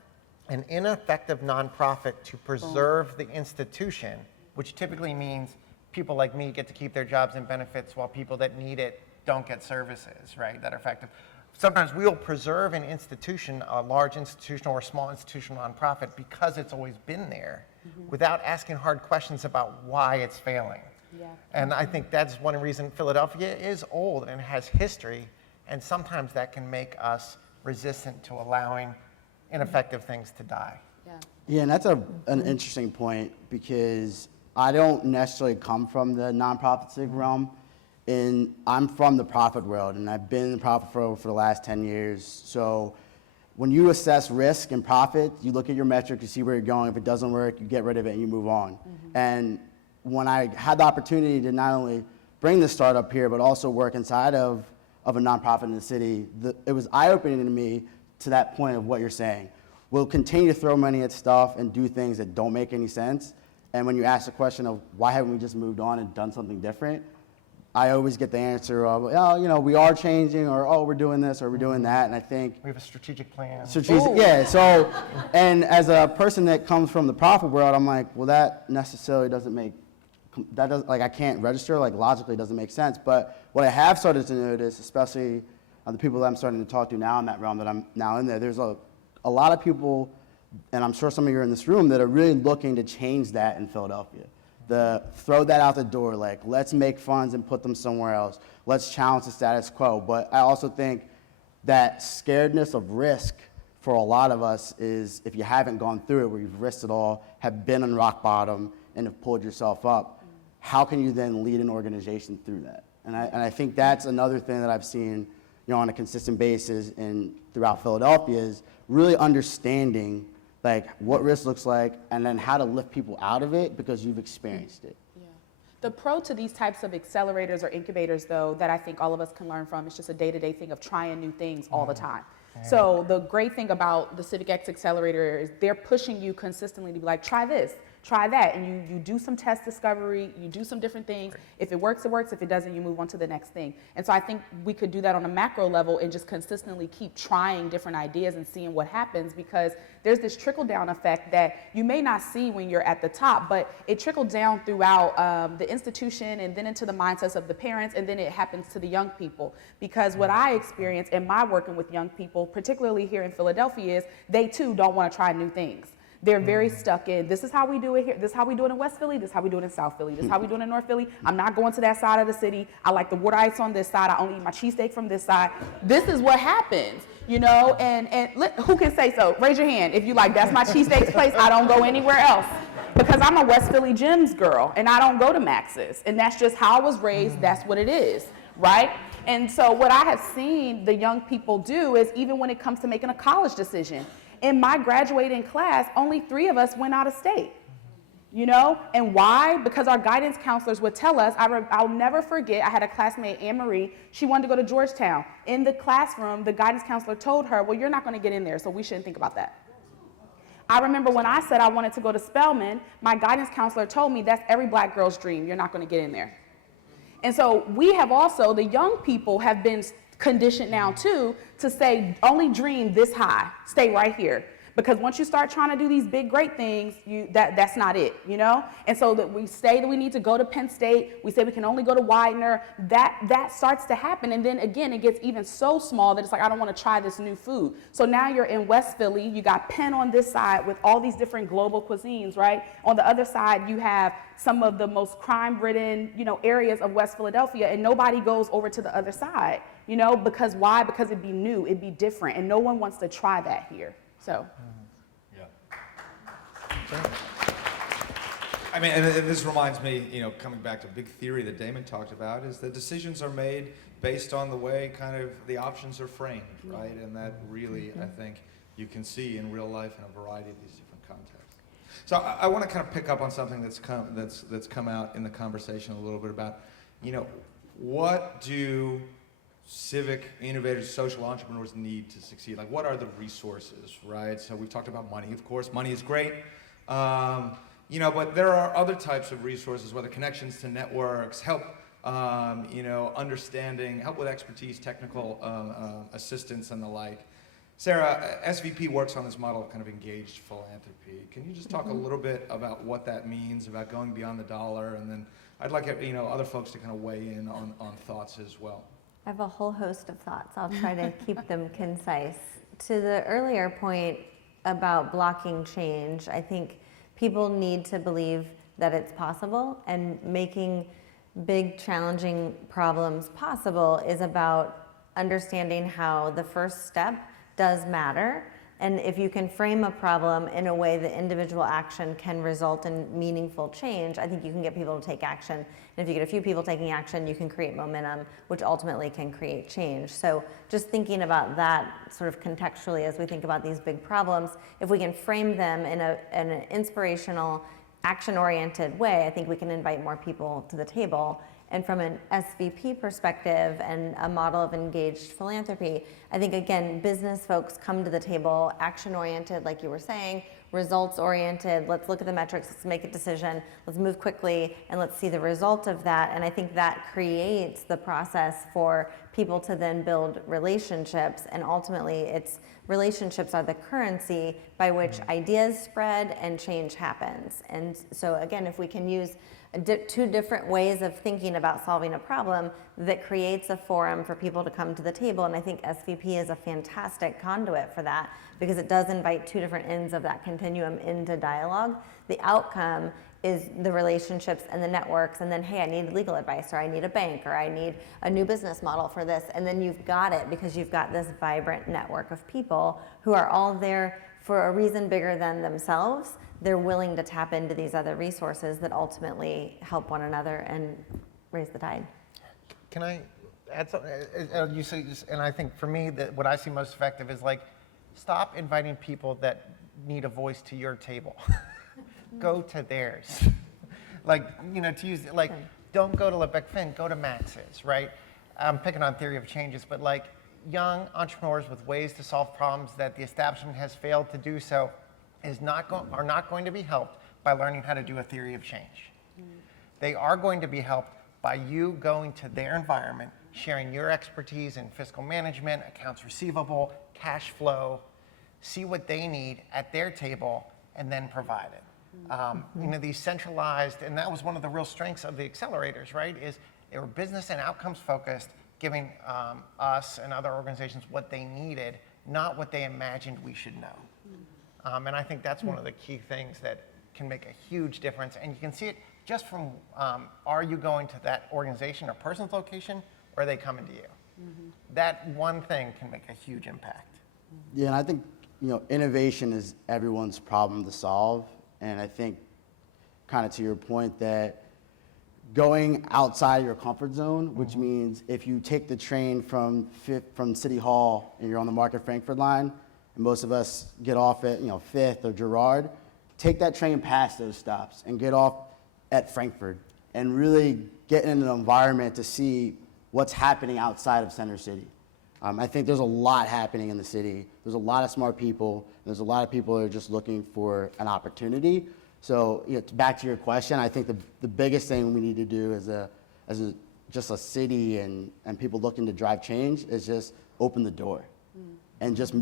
an ineffective nonprofit to preserve the institution, which typically means people like me get to keep their jobs and benefits while people that need it don't get services, right, that are effective. Sometimes we'll preserve an institution, a large institutional or small institutional nonprofit, because it's always been there, without asking hard questions about why it's failing. Yeah. And I think that's one reason Philadelphia is old and has history, and sometimes that can make us resistant to allowing ineffective things to die. Yeah, and that's an interesting point, because I don't necessarily come from the nonprofit civic realm, and I'm from the profit world, and I've been in the profit world for the last 10 years. So when you assess risk and profit, you look at your metric, you see where you're going. If it doesn't work, you get rid of it and you move on. And when I had the opportunity to not only bring this startup here, but also work inside of a nonprofit in the city, it was eye-opening to me to that point of what you're saying. We'll continue to throw money at stuff and do things that don't make any sense. And when you ask the question of why haven't we just moved on and done something different, I always get the answer of, oh, you know, we are changing, or oh, we're doing this, or we're doing that. And I think We have a strategic plan. yeah. So, and as a person that comes from the profit world, I'm like, well, that necessarily doesn't make, that doesn't, like, I can't register, like, logically doesn't make sense. But what I have started to notice, especially the people that I'm starting to talk to now in that realm that I'm now in there, there's a lot of people, and I'm sure some of you are in this room, that are really looking to change that in Philadelphia. Throw that out the door, like, let's make funds and put them somewhere else. Let's challenge the status quo. But I also think that scaredness of risk for a lot of us is, if you haven't gone through it, where you've risked it all, have been on rock bottom, and have pulled yourself up, how can you then lead an organization through that? And I think that's another thing that I've seen, you know, on a consistent basis and throughout Philadelphia, is really understanding like what risk looks like, and then how to lift people out of it because you've experienced it. Yeah. The pro to these types of accelerators or incubators, though, that I think all of us can learn from, is just a day-to-day thing of trying new things all the time. So the great thing about the CivicX Accelerator is they're pushing you consistently to be like, try this, try that, and you do some test discovery, you do some different things. If it works, it works. If it doesn't, you move on to the next thing. And so I think we could do that on a macro level and just consistently keep trying different ideas and seeing what happens, because there's this trickle-down effect that you may not see when you're at the top, but it trickled down throughout the institution and then into the mindsets of the parents, and then it happens to the young people. Because what I experience in my working with young people, particularly here in Philadelphia, is they too don't want to try new things. They're very stuck in, this is how we do it here, this is how we do it in West Philly, this is how we do it in South Philly, this is how we do it in North Philly. I'm not going to that side of the city. I like the water ice on this side. I only eat my cheesesteak from this side. This is what happens, you know, and who can say so? Raise your hand if you like, that's my cheesesteaks place, I don't go anywhere else. Because I'm a West Philly Gyms girl, and I don't go to Max's. And that's just how I was raised, that's what it is, right? And so what I have seen the young people do is, even when it comes to making a college decision, in my graduating class, only 3 of us went out of state, you know? And why? Because our guidance counselors would tell us, I'll never forget, I had a classmate, Anne-Marie, she wanted to go to Georgetown. In the classroom, the guidance counselor told her, well, you're not gonna get in there, so we shouldn't think about that. I remember when I said I wanted to go to Spelman, my guidance counselor told me that's every black girl's dream, you're not gonna get in there. And so we have also, the young people have been conditioned now too, to say, only dream this high, stay right here. Because once you start trying to do these big, great things, that's not it, you know? And so that we say that we need to go to Penn State, we say we can only go to Widener, that starts to happen. And then again, it gets even so small that it's like, I don't want to try this new food. So now you're in West Philly, you got Penn on this side with all these different global cuisines, right? On the other side, you have some of the most crime-ridden, you know, areas of West Philadelphia, and nobody goes over to the other side, you know? Because why? Because it'd be new, it'd be different, and no one wants to try that here. So. I mean, and this reminds me, you know, coming back to a big theory that Damon talked about, is that decisions are made based on the way kind of the options are framed, right? And that really, I think, you can see in real life in a variety of these different contexts. So I want to kind of pick up on something that's come out in the conversation a little bit about, you know, what do civic innovators, social entrepreneurs need to succeed? Like, what are the resources, right? So we've talked about money, of course. Money is great. You know, but there are other types of resources, whether connections to networks, help, you know, understanding, help with expertise, technical assistance and the like. Sarah, SVP works on this model of kind of engaged philanthropy. Can you just talk a little bit about what that means, about going beyond the dollar? And then I'd like, you know, other folks to kind of weigh in on thoughts as well. I have a whole host of thoughts. I'll try to keep them concise. To the earlier point about blocking change, I think people need to believe that it's possible, and making big, challenging problems possible is about understanding how the first step does matter. And if you can frame a problem in a way that individual action can result in meaningful change, I think you can get people to take action. And if you get a few people taking action, you can create momentum, which ultimately can create change. So just thinking about that sort of contextually as we think about these big problems, if we can frame them in an inspirational, action-oriented way, I think we can invite more people to the table. And from an SVP perspective and a model of engaged philanthropy, I think, again, business folks come to the table action-oriented, like you were saying, results-oriented. Let's look at the metrics, let's make a decision, let's move quickly, and let's see the result of that. And I think that creates the process for people to then build relationships. And ultimately, it's relationships are the currency by which ideas spread and change happens. And so, again, if we can use two different ways of thinking about solving a problem, that creates a forum for people to come to the table. And I think SVP is a fantastic conduit for that, because it does invite two different ends of that continuum into dialogue. The outcome is the relationships and the networks, and then, hey, I need legal advice, or I need a bank, or I need a new business model for this. And then you've got it, because you've got this vibrant network of people who are all there for a reason bigger than themselves. They're willing to tap into these other resources that ultimately help one another and raise the tide. Can I add something? You say, and I think for me, that what I see most effective is like, stop inviting people that need a voice to your table. Go to theirs. Like, you know, to use, like, don't go to LeBecFin, go to Max's, right? I'm picking on theory of changes, but like, young entrepreneurs with ways to solve problems that the establishment has failed to do so are not going to be helped by learning how to do a theory of change. They are going to be helped by you going to their environment, sharing your expertise in fiscal management, accounts receivable, cash flow, see what they need at their table, and then provide it. These centralized, and that was one of the real strengths of the accelerators, right? Is they were business and outcomes focused, giving us and other organizations what they needed, not what they imagined we should know. And I think that's one of the key things that can make a huge difference. And you can see it just from, are you going to that organization or person's location, or are they coming to you? That one thing can make a huge impact. Yeah, and I think, innovation is everyone's problem to solve. And I think, kind of to your point, that going outside your comfort zone, which means if you take the train from City Hall and you're on the Market Frankfurt line, and most of us get off at 5th or Girard, take that train past those stops and get off at Frankfurt and really get in an environment to see what's happening outside of Center City. I think there's a lot happening in the city. There's a lot of smart people. There's a lot of people that are just looking for an opportunity. So back to your question, I think the biggest thing we need to do as just a city and people looking to drive change is just open the door and just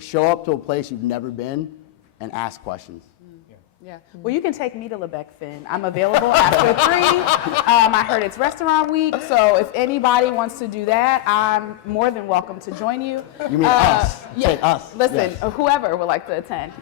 show up to a place you've never been and ask questions. Yeah. Well, you can take me to Lebec Fin. I'm available after 3. I heard it's restaurant week, so if anybody wants to do that, I'm more than welcome to join you. You mean us? Yeah. Take us. Listen, Yes. whoever would like to attend.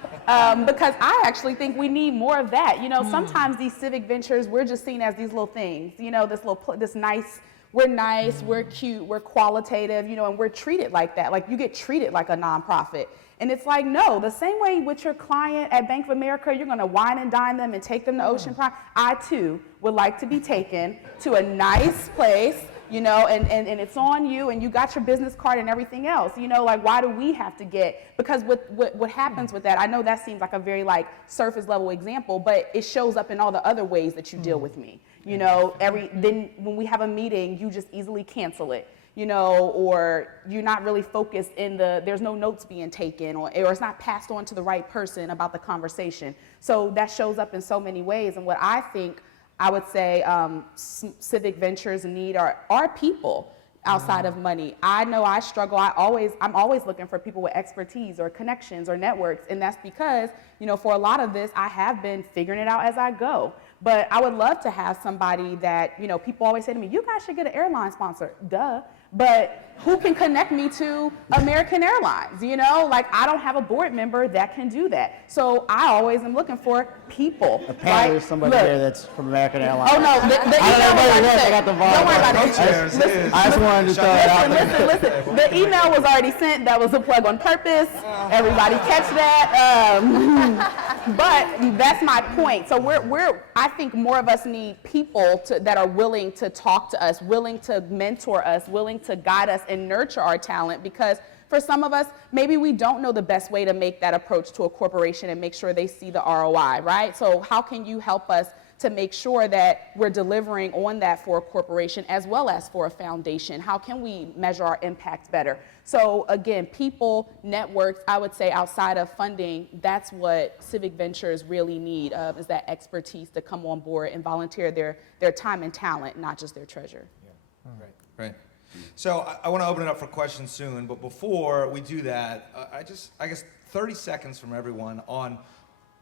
Because I actually think we need more of that. Sometimes these civic ventures, we're just seen as these little things, this nice, we're nice, we're cute, we're qualitative, and we're treated like that. Like you get treated like a nonprofit. And it's like, no, the same way with your client at Bank of America, you're going to wine and dine them and take them to Ocean Prime. I, too, would like to be taken to a nice place, and it's on you, and you got your business card and everything else. Why do we have to because what happens with that, I know that seems like a very, surface level example, but it shows up in all the other ways that you deal with me. Then when we have a meeting, you just easily cancel it. Or you're not really focused there's no notes being taken, or it's not passed on to the right person about the conversation. So that shows up in so many ways. And what I think, I would say, civic ventures need are people outside of money. I know I struggle. I'm always looking for people with expertise or connections or networks. And that's because, for a lot of this, I have been figuring it out as I go. But I would love to have somebody that, people always say to me, you guys should get an airline sponsor. Duh. But who can connect me to American Airlines? I don't have a board member that can do that. So I always am looking for people. Apparently there's somebody here that's from American Airlines. Oh, no, the email was already sent. I got the vibe. Don't worry about it. I just wanted to throw it out there. Listen. The email was already sent. That was a plug on purpose. Everybody catch that. But that's my point. So I think more of us need people that are willing to talk to us, willing to mentor us, willing to guide us and nurture our talent, because for some of us, maybe we don't know the best way to make that approach to a corporation and make sure they see the ROI, right? So how can you help us to make sure that we're delivering on that for a corporation as well as for a foundation? How can we measure our impact better? So again, people, networks, I would say outside of funding, that's what civic ventures really need, is that expertise to come on board and volunteer their time and talent, not just their treasure. Yeah. Right. So I want to open it up for questions soon, but before we do that, I guess 30 seconds from everyone on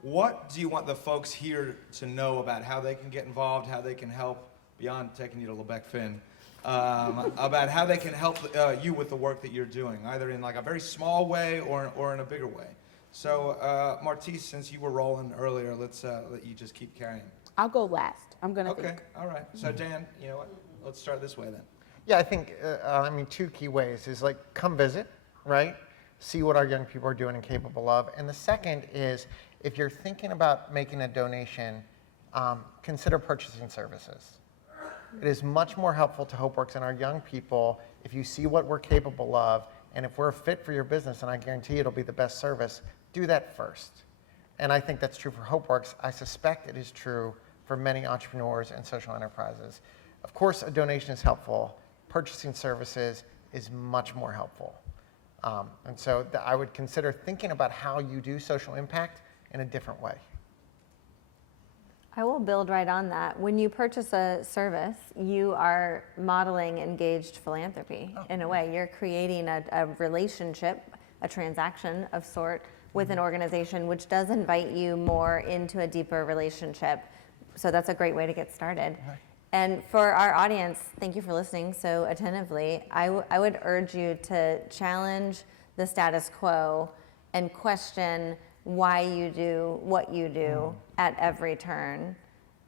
what do you want the folks here to know about how they can get involved, how they can help, beyond taking you to Lebec Fin, about how they can help you with the work that you're doing, either in a very small way or in a bigger way. So Martice, since you were rolling earlier, let's let you just keep carrying. I'll go last. I'm going to think. Okay, all right. So Dan, you know what? Let's start this way then. Yeah, I think, 2 key ways is come visit, right? See what our young people are doing and capable of. And the second is, if you're thinking about making a donation, consider purchasing services. It is much more helpful to Hopeworks and our young people if you see what we're capable of, and if we're a fit for your business, and I guarantee it'll be the best service, do that first. And I think that's true for Hopeworks. I suspect it is true for many entrepreneurs and social enterprises. Of course, a donation is helpful. Purchasing services is much more helpful. And so I would consider thinking about how you do social impact in a different way. I will build right on that. When you purchase a service, you are modeling engaged philanthropy in a way. You're creating a relationship, a transaction of sort with an organization, which does invite you more into a deeper relationship. So that's a great way to get started. Right. And for our audience, thank you for listening so attentively. I would urge you to challenge the status quo and question why you do what you do at every turn.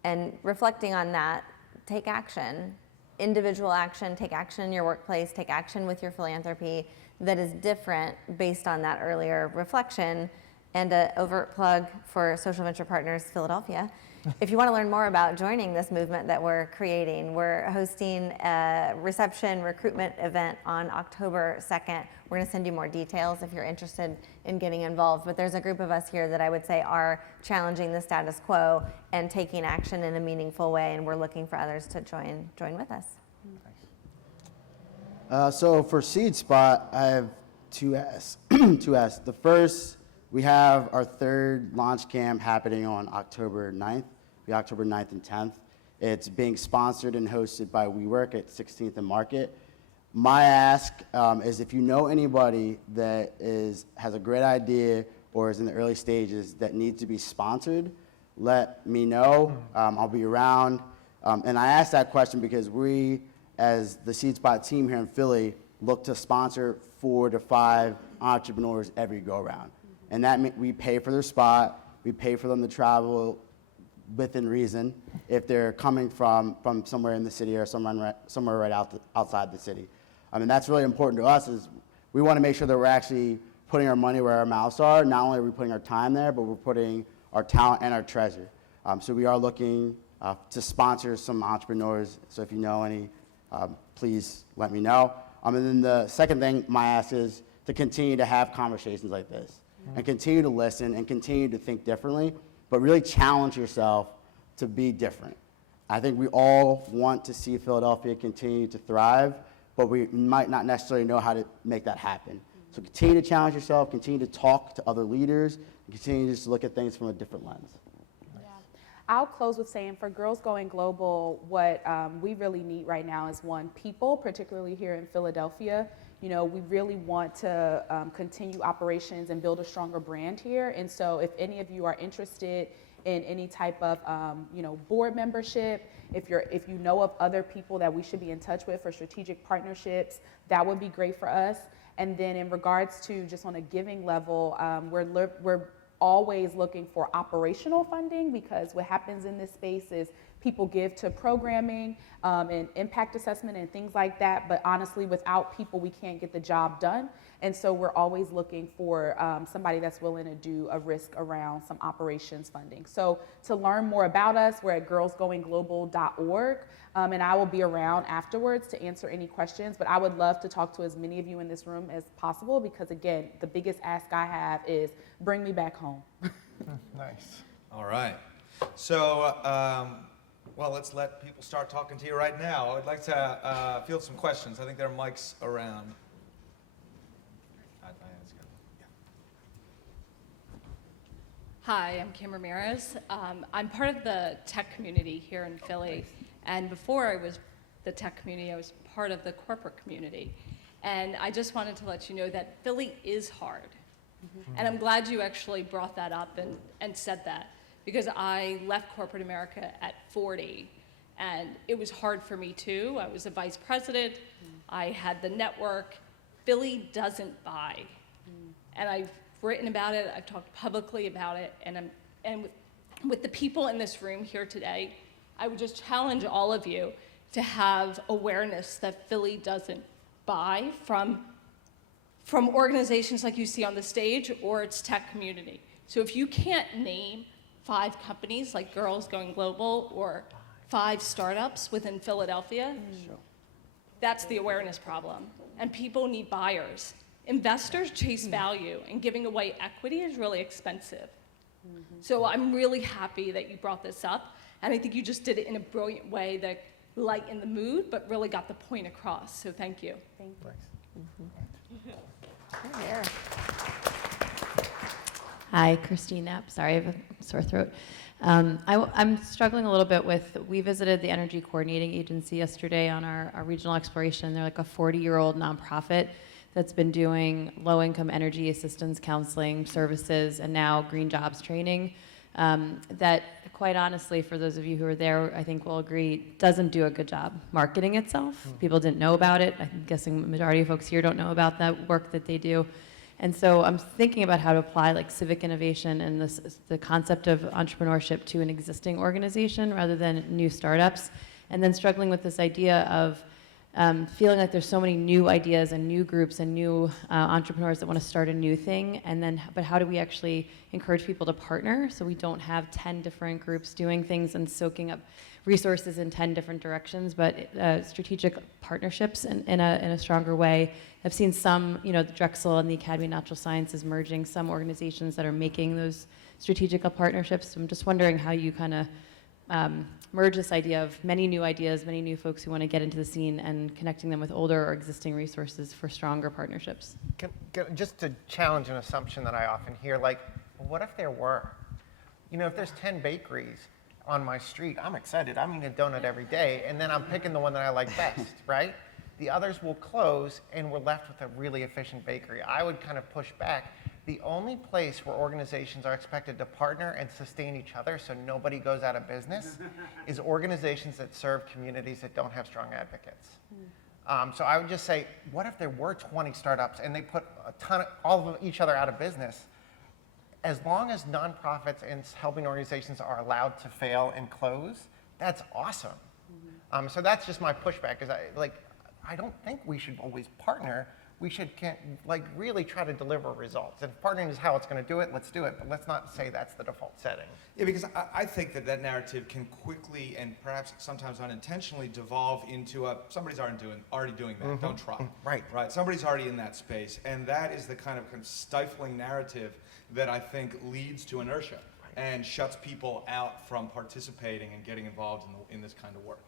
And reflecting on that, take action. Individual action, take action in your workplace, take action with your philanthropy that is different based on that earlier reflection. And an overt plug for Social Venture Partners Philadelphia. If you want to learn more about joining this movement that we're creating, we're hosting a reception recruitment event on October 2nd. We're going to send you more details if you're interested in getting involved. But there's a group of us here that I would say are challenging the status quo and taking action in a meaningful way, and we're looking for others to join with us. So for SeedSpot, I have two asks. The first, we have our third launch camp happening on October 9th, October 9th and 10th. It's being sponsored and hosted by WeWork at 16th and Market. My ask is if you know anybody that has a great idea or is in the early stages that needs to be sponsored, let me know. I'll be around. And I asked that question because we, as the SeedSpot team here in Philly, look to sponsor 4 to 5 entrepreneurs every go-around. And that means we pay for their spot, we pay for them to travel within reason if they're coming from somewhere in the city or somewhere right outside the city. I mean, that's really important to us is we want to make sure that we're actually putting our money where our mouths are. Not only are we putting our time there, but we're putting our talent and our treasure. So we are looking to sponsor some entrepreneurs. So if you know any, please let me know. And then the second thing, my ask is to continue to have conversations like this and continue to listen and continue to think differently, but really challenge yourself to be different. I think we all want to see Philadelphia continue to thrive, but we might not necessarily know how to make that happen. So continue to challenge yourself, continue to talk to other leaders, and continue to just look at things from a different lens. I'll close with saying for Girls Going Global, what we really need right now is people, particularly here in Philadelphia. You know, we really want to continue operations and build a stronger brand here. And so if any of you are interested in any type of, board membership, if you know of other people that we should be in touch with for strategic partnerships, that would be great for us. And then in regards to just on a giving level, we're always looking for operational funding, because what happens in this space is people give to programming and impact assessment and things like that, but honestly, without people, we can't get the job done. And so we're always looking for somebody that's willing to do a risk around some operations funding. So to learn more about us, we're at girlsgoingglobal.org, and I will be around afterwards to answer any questions, but I would love to talk to as many of you in this room as possible, because again, the biggest ask I have is bring me back home. Nice. All right. So, well, let's let people start talking to you right now. I would like to field some questions. I think there are mics around. Hi, I'm Kim Ramirez. I'm part of the tech community here in Philly, and before I was the tech community, I was part of the corporate community. And I just wanted to let you know that Philly is hard. And I'm glad you actually brought that up and said that, because I left corporate America at 40, and it was hard for me too. I was a vice president, I had the network. Philly doesn't buy. And I've written about it, I've talked publicly about it, and with the people in this room here today, I would just challenge all of you to have awareness that Philly doesn't buy from organizations like you see on the stage or its tech community. So if you can't name 5 companies like Girls Going Global or 5 startups within Philadelphia, that's the awareness problem. And people need buyers. Investors chase value, and giving away equity is really expensive. So I'm really happy that you brought this up, and I think you just did it in a brilliant way that lightened the mood, but really got the point across. So thank you. Thank you. Here. Hi, Christine Knapp. Sorry, I have a sore throat. I'm struggling a little bit with, we visited the Energy Coordinating Agency yesterday on our regional exploration. They're like a 40-year-old nonprofit that's been doing low-income energy assistance counseling services and now green jobs training. That, quite honestly, for those of you who are there, I think will agree, doesn't do a good job marketing itself. People didn't know about it. I'm guessing the majority of folks here don't know about that work that they do. And so I'm thinking about how to apply like civic innovation and the concept of entrepreneurship to an existing organization rather than new startups. And then struggling with this idea of feeling like there's so many new ideas and new groups and new entrepreneurs that want to start a new thing. And then, but how do we actually encourage people to partner so we don't have 10 different groups doing things and soaking up resources in 10 different directions, but strategic partnerships in a stronger way. I've seen some, the Drexel and the Academy of Natural Sciences merging some organizations that are making those strategic partnerships. So I'm just wondering how you kind of merge this idea of many new ideas, many new folks who want to get into the scene and connecting them with older or existing resources for stronger partnerships. Just to challenge an assumption that I often hear, like, well, what if there were? If there's 10 bakeries on my street, I'm excited. I'm eating a donut every day, and then I'm picking the one that I like best, right? The others will close, and we're left with a really efficient bakery. I would kind of push back. The only place where organizations are expected to partner and sustain each other so nobody goes out of business is organizations that serve communities that don't have strong advocates. So I would just say, what if there were 20 startups and they put all of each other out of business? As long as nonprofits and helping organizations are allowed to fail and close, that's awesome. So that's just my pushback. Is I don't think we should always partner. We should really try to deliver results. If partnering is how it's going to do it, let's do it. But let's not say that's the default setting. Yeah, because I think that narrative can quickly and perhaps sometimes unintentionally devolve into somebody's already doing that. Don't try. Right. Somebody's already in that space, and that is the kind of stifling narrative that I think leads to inertia and shuts people out from participating and getting involved in this kind of work.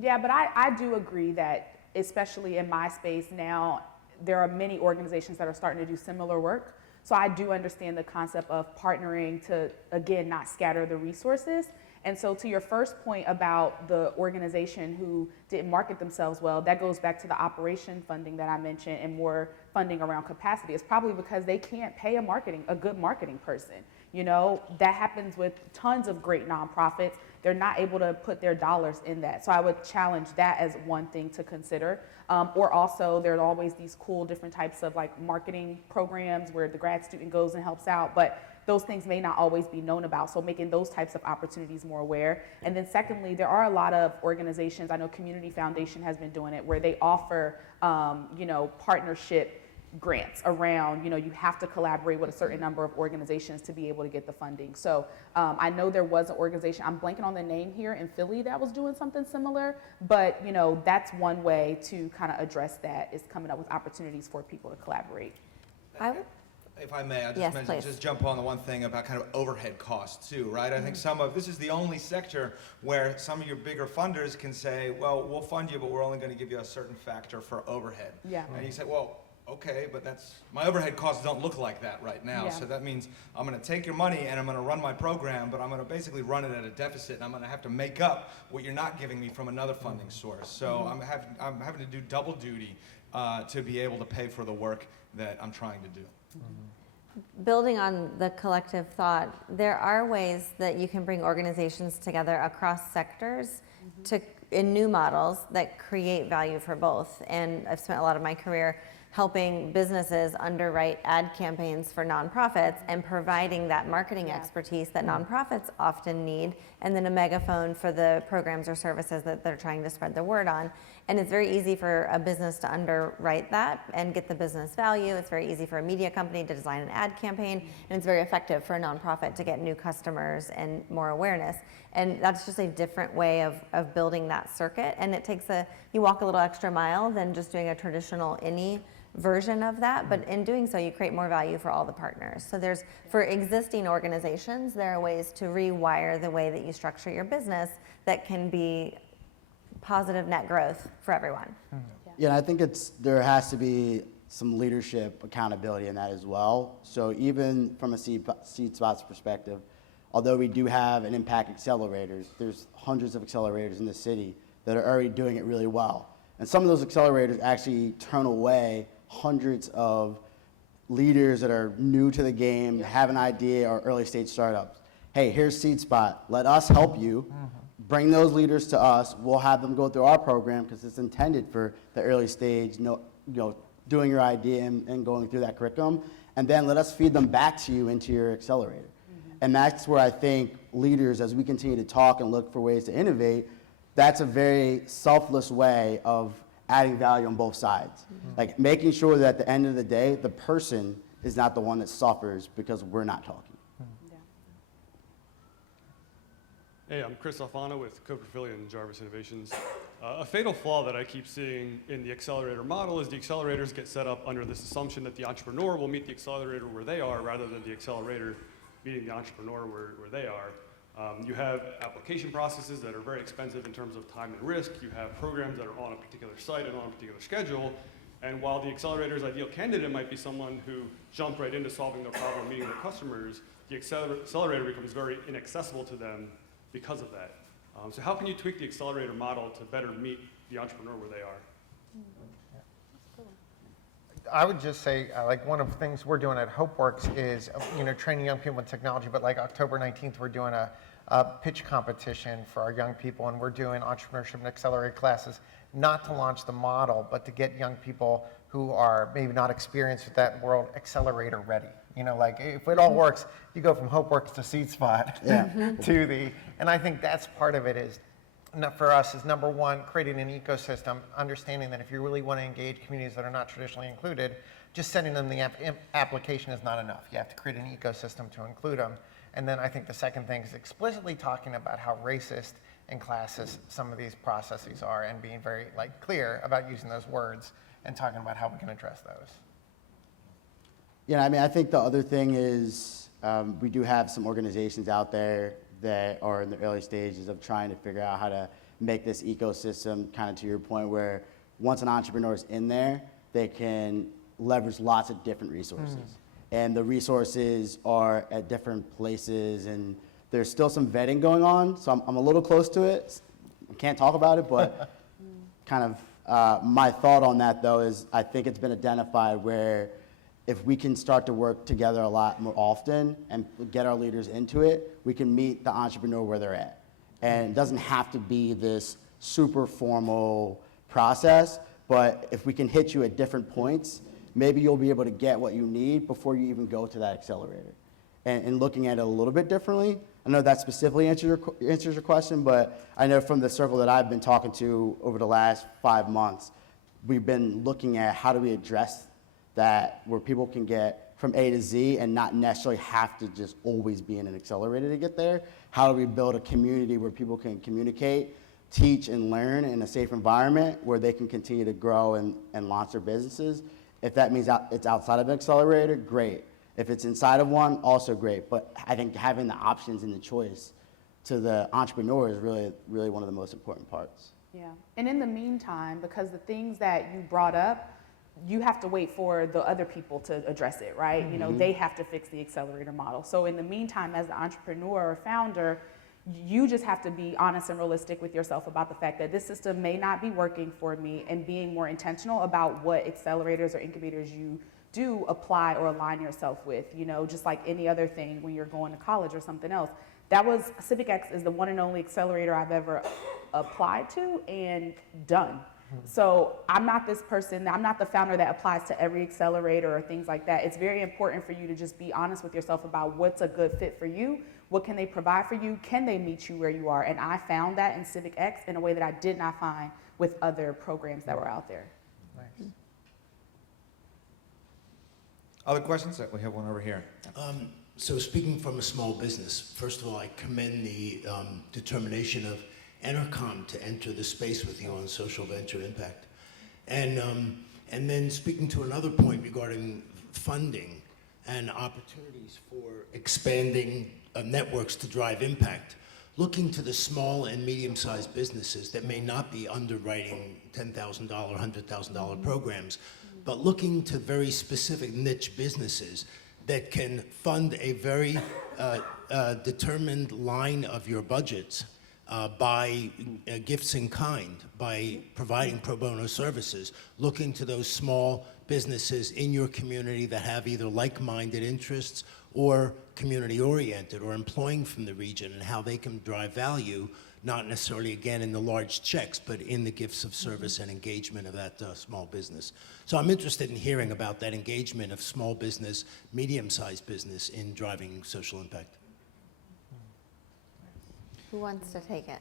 Yeah, but I do agree that, especially in my space now, there are many organizations that are starting to do similar work. So I do understand the concept of partnering to, again, not scatter the resources. And so to your first point about the organization who didn't market themselves well, that goes back to the operation funding that I mentioned and more funding around capacity. It's probably because they can't pay a good marketing person. That happens with tons of great nonprofits. They're not able to put their dollars in that. So I would challenge that as one thing to consider. Or also, there are always these cool different types of marketing programs where the grad student goes and helps out, but those things may not always be known about. So making those types of opportunities more aware. And then secondly, there are a lot of organizations, I know Community Foundation has been doing it, where they offer, partnership grants around, you have to collaborate with a certain number of organizations to be able to get the funding. So I know there was an organization, I'm blanking on the name here in Philly, that was doing something similar, but that's one way to kind of address that, is coming up with opportunities for people to collaborate. If I may, I Yes, please. just jump on the one thing about kind of overhead costs too, right? I think this is the only sector where some of your bigger funders can say, well, we'll fund you, but we're only going to give you a certain factor for overhead. Yeah. And you say, well, okay, but my overhead costs don't look like that right now. Yeah. So that means I'm going to take your money and I'm going to run my program, but I'm going to basically run it at a deficit, and I'm going to have to make up what you're not giving me from another funding source. So I'm having to do double duty to be able to pay for the work that I'm trying to do. Building on the collective thought, there are ways that you can bring organizations together across sectors in new models that create value for both. And I've spent a lot of my career helping businesses underwrite ad campaigns for nonprofits and providing that marketing expertise that nonprofits often need, and then a megaphone for the programs or services that they're trying to spread the word on. And it's very easy for a business to underwrite that and get the business value. It's very easy for a media company to design an ad campaign, and it's very effective for a nonprofit to get new customers and more awareness. And that's just a different way of building that circuit. And it takes you walk a little extra mile than just doing a traditional INI version of that, but in doing so, you create more value for all the partners. So for existing organizations, there are ways to rewire the way that you structure your business that can be positive net growth for everyone. Yeah. Yeah, I think there has to be some leadership accountability in that as well. So even from a SeedSpot's perspective, although we do have an impact accelerators, there's hundreds of accelerators in the city that are already doing it really well. And some of those accelerators actually turn away hundreds of leaders that are new to the game, have an idea, or early stage startups. Hey, here's SeedSpot. Let us help you. Bring those leaders to us. We'll have them go through our program because it's intended for the early stage, doing your idea and going through that curriculum. And then let us feed them back to you into your accelerator. And that's where I think leaders, as we continue to talk and look for ways to innovate, that's a very selfless way of adding value on both sides. Like making sure that at the end of the day, the person is not the one that suffers because we're not talking. Hey, I'm Chris Alfano with Coca-Cola and Jarvis Innovations. A fatal flaw that I keep seeing in the accelerator model is the accelerators get set up under this assumption that the entrepreneur will meet the accelerator where they are rather than the accelerator meeting the entrepreneur where they are. You have application processes that are very expensive in terms of time and risk. You have programs that are on a particular site and on a particular schedule. And while the accelerator's ideal candidate might be someone who jumped right into solving their problem, meeting their customers, the accelerator becomes very inaccessible to them because of that. So how can you tweak the accelerator model to better meet the entrepreneur where they are? I would just say, like one of the things we're doing at Hopeworks is, training young people in technology, but like October 19th, we're doing a pitch competition for our young people, and we're doing entrepreneurship and accelerated classes, not to launch the model, but to get young people who are maybe not experienced with that world accelerator ready. Like if it all works, you go from Hopeworks to SeedSpot to and I think that's part of it is, for us is number one, creating an ecosystem, understanding that if you really want to engage communities that are not traditionally included, just sending them the application is not enough. You have to create an ecosystem to include them. And then I think the second thing is explicitly talking about how racist and classist some of these processes are and being very clear about using those words and talking about how we can address those. Yeah, I think the other thing is we do have some organizations out there that are in the early stages of trying to figure out how to make this ecosystem, kind of to your point, where once an entrepreneur is in there, they can leverage lots of different resources. And the resources are at different places, and there's still some vetting going on, so I'm a little close to it. I can't talk about it, but kind of my thought on that, though, is I think it's been identified where if we can start to work together a lot more often and get our leaders into it, we can meet the entrepreneur where they're at. And it doesn't have to be this super formal process, but if we can hit you at different points, maybe you'll be able to get what you need before you even go to that accelerator. And looking at it a little bit differently, I know that specifically answers your question, but I know from the circle that I've been talking to over the last 5 months, we've been looking at how do we address that where people can get from A to Z and not necessarily have to just always be in an accelerator to get there. How do we build a community where people can communicate, teach, and learn in a safe environment where they can continue to grow and launch their businesses? If that means it's outside of an accelerator, great. If it's inside of one, also great. But I think having the options and the choice to the entrepreneur is really, really one of the most important parts. Yeah, and in the meantime, because the things that you brought up, you have to wait for the other people to address it, right? They have to fix the accelerator model. So in the meantime, as the entrepreneur or founder, you just have to be honest and realistic with yourself about the fact that this system may not be working for me, and being more intentional about what accelerators or incubators you do apply or align yourself with, just like any other thing when you're going to college or something else. CivicX is the one and only accelerator I've ever applied to and done. So I'm not this person, I'm not the founder that applies to every accelerator or things like that. It's very important for you to just be honest with yourself about what's a good fit for you, what can they provide for you, can they meet you where you are? And I found that in CivicX in a way that I did not find with other programs that were out there. Nice. Other questions? We have one over here. So speaking from a small business, first of all, I commend the determination of Entercom to enter the space with you on social venture impact. And then speaking to another point regarding funding and opportunities for expanding networks to drive impact. looking to the small and medium-sized businesses that may not be underwriting $10,000, $100,000 programs, but looking to very specific niche businesses that can fund a very determined line of your budgets by gifts in kind, by providing pro bono services, looking to those small businesses in your community that have either like-minded interests or community-oriented or employing from the region, and how they can drive value, not necessarily, again, in the large checks, but in the gifts of service and engagement of that small business. So I'm interested in hearing about that engagement of small business, medium-sized business in driving social impact. Who wants to take it?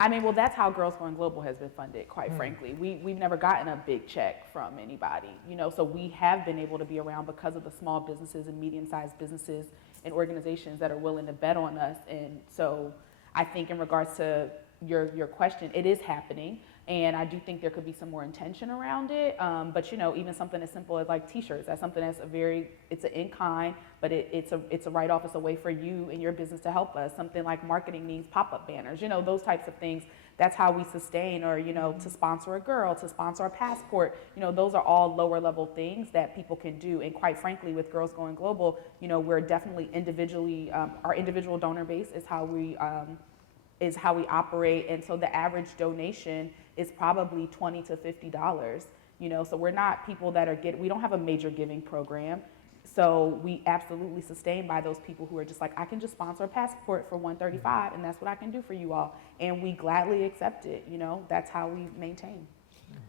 I mean, well, that's how Girls Going Global has been funded, quite frankly. We've never gotten a big check from anybody, you know, so we have been able to be around because of the small businesses and medium-sized businesses and organizations that are willing to bet on us. And so I think in regards to your question, it is happening. And I do think there could be some more intention around it. But you know, even something as simple as like t-shirts, that's something that's it's an in-kind, but it's a write-off, it's a way for you and your business to help us. Something like marketing needs pop-up banners, you know, those types of things. That's how we sustain, or, you know, to sponsor a girl, to sponsor a passport, you know, those are all lower level things that people can do. And quite frankly, with Girls Going Global, you know, we're definitely individually, our individual donor base is how we operate. And so the average donation is probably $20 to $50, you know, so we're not people that are we don't have a major giving program. So we absolutely sustain by those people who are just like, I can just sponsor a passport for $135 and that's what I can do for you all. And we gladly accept it, you know, that's how we maintain.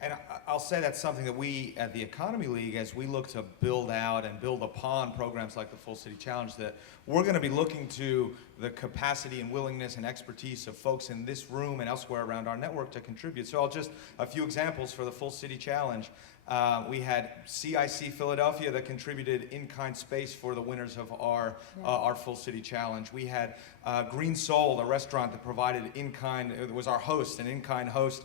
And I'll say that's something that we at the Economy League, as we look to build out and build upon programs like the Full City Challenge, that we're going to be looking to the capacity and willingness and expertise of folks in this room and elsewhere around our network to contribute. So a few examples for the Full City Challenge. We had CIC Philadelphia that contributed in-kind space for the winners of our Full City Challenge. We had Green Soul, a restaurant that provided in-kind, it was our host, an in-kind host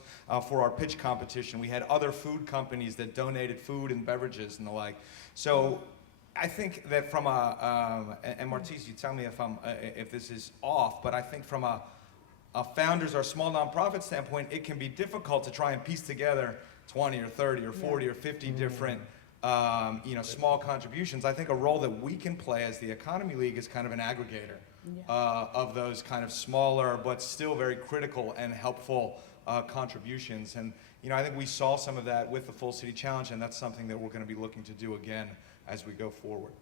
for our pitch competition. We had other food companies that donated food and beverages and the like. So I think that from and Martice, you tell me if this is off, but I think from a founders or small nonprofit standpoint, it can be difficult to try and piece together 20 or 30 or 40 or 50 different small contributions. I think a role that we can play as the Economy League is kind of an aggregator of those kind of smaller but still very critical and helpful contributions. And I think we saw some of that with the Full City Challenge, and that's something that we're going to be looking to do again as we go forward.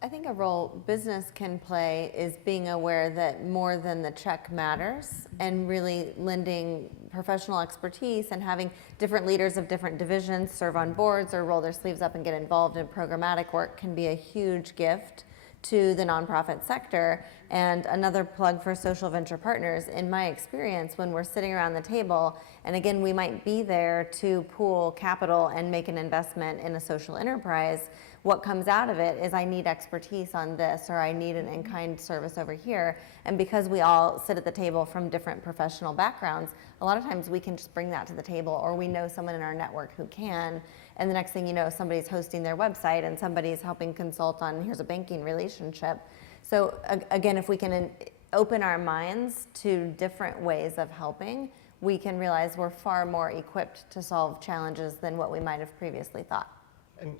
I think a role business can play is being aware that more than the check matters, and really lending professional expertise and having different leaders of different divisions serve on boards or roll their sleeves up and get involved in programmatic work can be a huge gift to the nonprofit sector. And another plug for social venture partners, in my experience, when we're sitting around the table, and again, we might be there to pool capital and make an investment in a social enterprise, what comes out of it is I need expertise on this, or I need an in-kind service over here. And because we all sit at the table from different professional backgrounds, a lot of times we can just bring that to the table, or we know someone in our network who can. And the next thing you know, somebody's hosting their website and somebody's helping consult on, here's a banking relationship. So again, if we can open our minds to different ways of helping, we can realize we're far more equipped to solve challenges than what we might have previously thought. And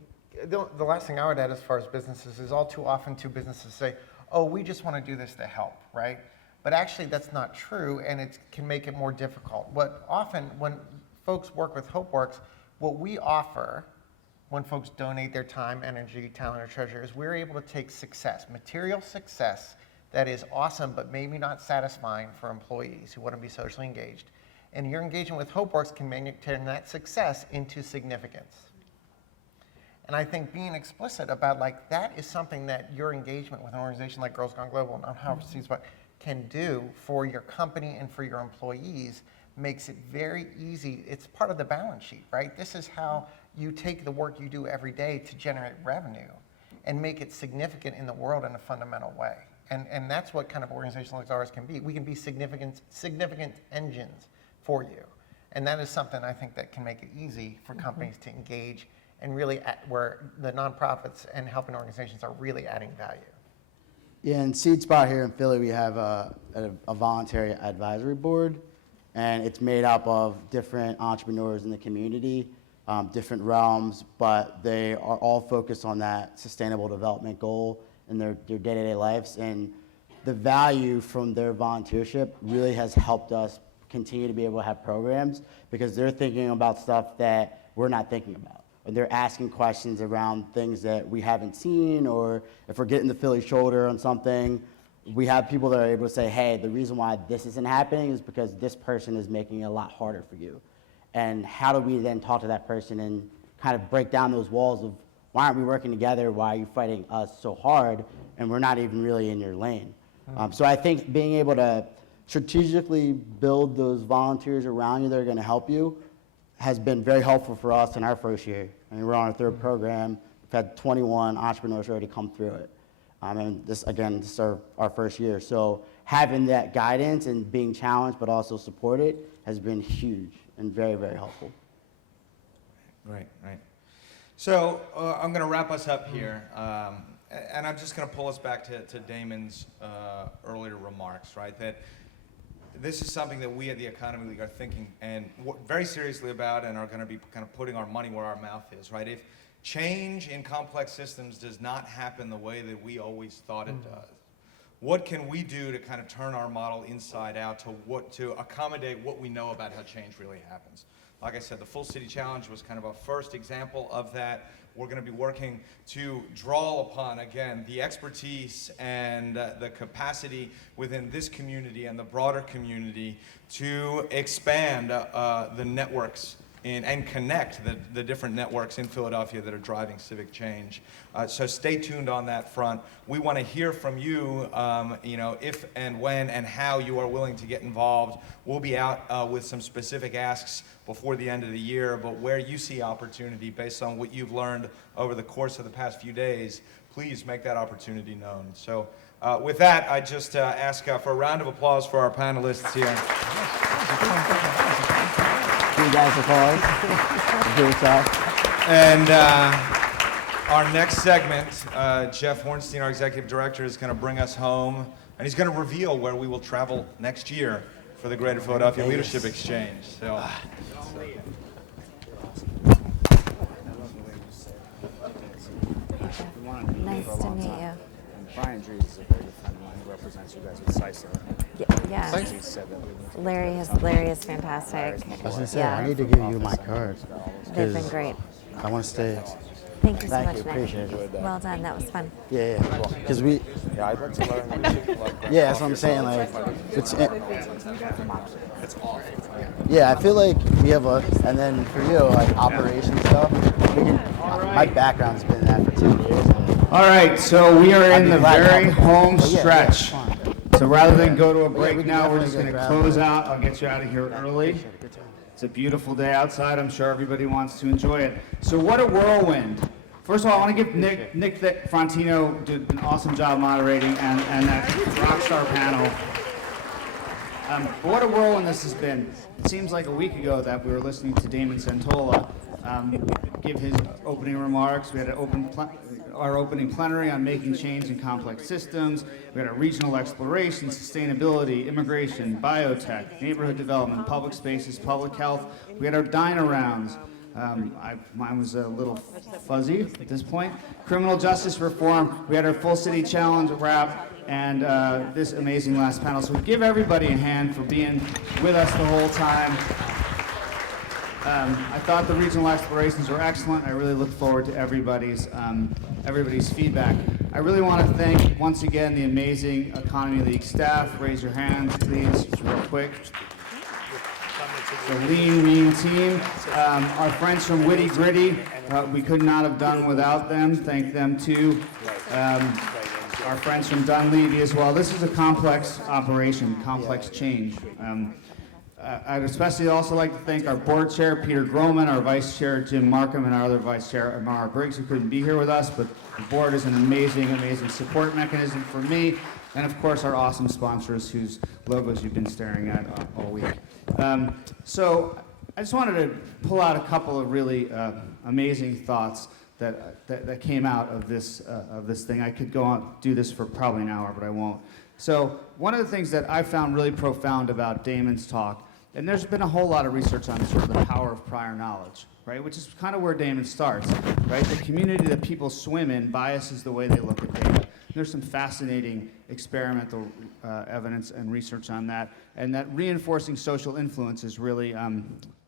the last thing I would add as far as businesses is all too often businesses say, oh, we just want to do this to help, right? But actually that's not true, and it can make it more difficult. When folks work with Hopeworks, what we offer when folks donate their time, energy, talent, or treasure is we're able to take success, material success that is awesome but maybe not satisfying for employees who want to be socially engaged. And your engagement with Hopeworks can turn that success into significance. And I think being explicit about that is something that your engagement with an organization like Girls Gone Global and However SeedSpot can do for your company and for your employees makes it very easy. It's part of the balance sheet, right? This is how you take the work you do every day to generate revenue and make it significant in the world in a fundamental way. And that's what kind of organization like ours can be. We can be significant engines for you. And that is something I think that can make it easy for companies to engage and really where the nonprofits and helping organizations are really adding value. In SeedSpot here in Philly, we have a voluntary advisory board, and it's made up of different entrepreneurs in the community, different realms, but they are all focused on that sustainable development goal in their day-to-day lives. And the value from their volunteership really has helped us continue to be able to have programs, because they're thinking about stuff that we're not thinking about. And they're asking questions around things that we haven't seen, or if we're getting the Philly shoulder on something, we have people that are able to say, hey, the reason why this isn't happening is because this person is making it a lot harder for you. And how do we then talk to that person and kind of break down those walls of, why aren't we working together? Why are you fighting us so hard? And we're not even really in your lane. So I think being able to strategically build those volunteers around you that are going to help you has been very helpful for us in our first year. I mean, we're on our third program. We've had 21 entrepreneurs already come through it. And this is our first year. So having that guidance and being challenged but also supported has been huge and very, very helpful. Right. So I'm going to wrap us up here. And I'm just going to pull us back to Damon's earlier remarks, right? That this is something that we at the Economy League are thinking and very seriously about, and are going to be kind of putting our money where our mouth is, right? If change in complex systems does not happen the way that we always thought it does, what can we do to kind of turn our model inside out to accommodate what we know about how change really happens? Like I said, the Full City Challenge was kind of a first example of that. We're going to be working to draw upon, again, the expertise and the capacity within this community and the broader community to expand the networks and connect the different networks in Philadelphia that are driving civic change. So stay tuned on that front. We want to hear from you, if and when and how you are willing to get involved. We'll be out with some specific asks before the end of the year, but where you see opportunity based on what you've learned over the course of the past few days, please make that opportunity known. So with that, I just ask for a round of applause for our panelists here. You guys applause. Good stuff. And our next segment, Jeff Hornstein, our executive director, is going to bring us home, and he's going to reveal where we will travel next year for the Greater Philadelphia Leadership Exchange. So. Nice to meet you. Brian Drees is a very good friend of mine who represents you guys with CISA. Yeah. He said that Larry is fantastic. I was going to say, Yeah. I need to give you my card. They've been great. I want to stay. Thank you so much, Nick. Appreciate it. Well done. That was fun. Yeah. Because we. yeah, I'd like to learn. Yeah, that's what I'm saying. Like, it's. It's awful. Yeah, I feel like we have and then for you, like operations stuff. My background's been in that for 10 years. All right, so we are in the very home Oh, yeah, stretch. fine. So rather than go to a Yeah, break we can now, we're definitely just go going to grab close it. out. I'll get you out of here early. It's a beautiful day outside. I'm sure everybody wants to enjoy it. So what a whirlwind. First of all, I want to give Nick Frontino did an awesome job moderating and that rock star panel. But what a whirlwind this has been. It seems like a week ago that we were listening to Damon Santola give his opening remarks. We had our opening plenary on making change in complex systems. We had a regional exploration, sustainability, immigration, biotech, neighborhood development, public spaces, public health. We had our diner rounds. Mine was a little fuzzy at this point. Criminal justice reform. We had our Full City Challenge wrap. And this amazing last panel. So give everybody a hand for being with us the whole time. I thought the regional explorations were excellent. I really look forward to everybody's feedback. I really want to thank, once again, the amazing Economy League staff. Raise your hands, please, just real quick. The lean, mean team. Our friends from Witty Gritty, we could not have done without them. Thank them, too. Our friends from Dunleavy as well. This is a complex operation, complex change. I'd especially also like to thank our board chair, Peter Groman, our vice chair, Jim Markham, and our other vice chair, Amara Briggs, who couldn't be here with us, but the board is an amazing, amazing support mechanism for me, and of course our awesome sponsors whose logos you've been staring at all week. So I just wanted to pull out a couple of really amazing thoughts that came out of this thing. I could go on, do this for probably an hour, but I won't. So one of the things that I found really profound about Damon's talk, and there's been a whole lot of research on sort of the power of prior knowledge, right? Which is kind of where Damon starts, right? The community that people swim in biases the way they look at data. There's some fascinating experimental evidence and research on that, and that reinforcing social influence is really, I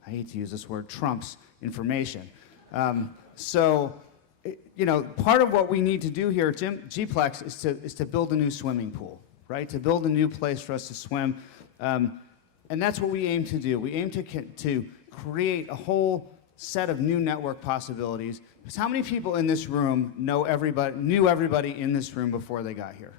hate to use this word, trumps information. You know, part of what we need to do here at GPLEX is to build a new swimming pool, right? To build a new place for us to swim. And that's what we aim to do. We aim to create a whole set of new network possibilities. Because how many people in this room knew everybody in this room before they got here?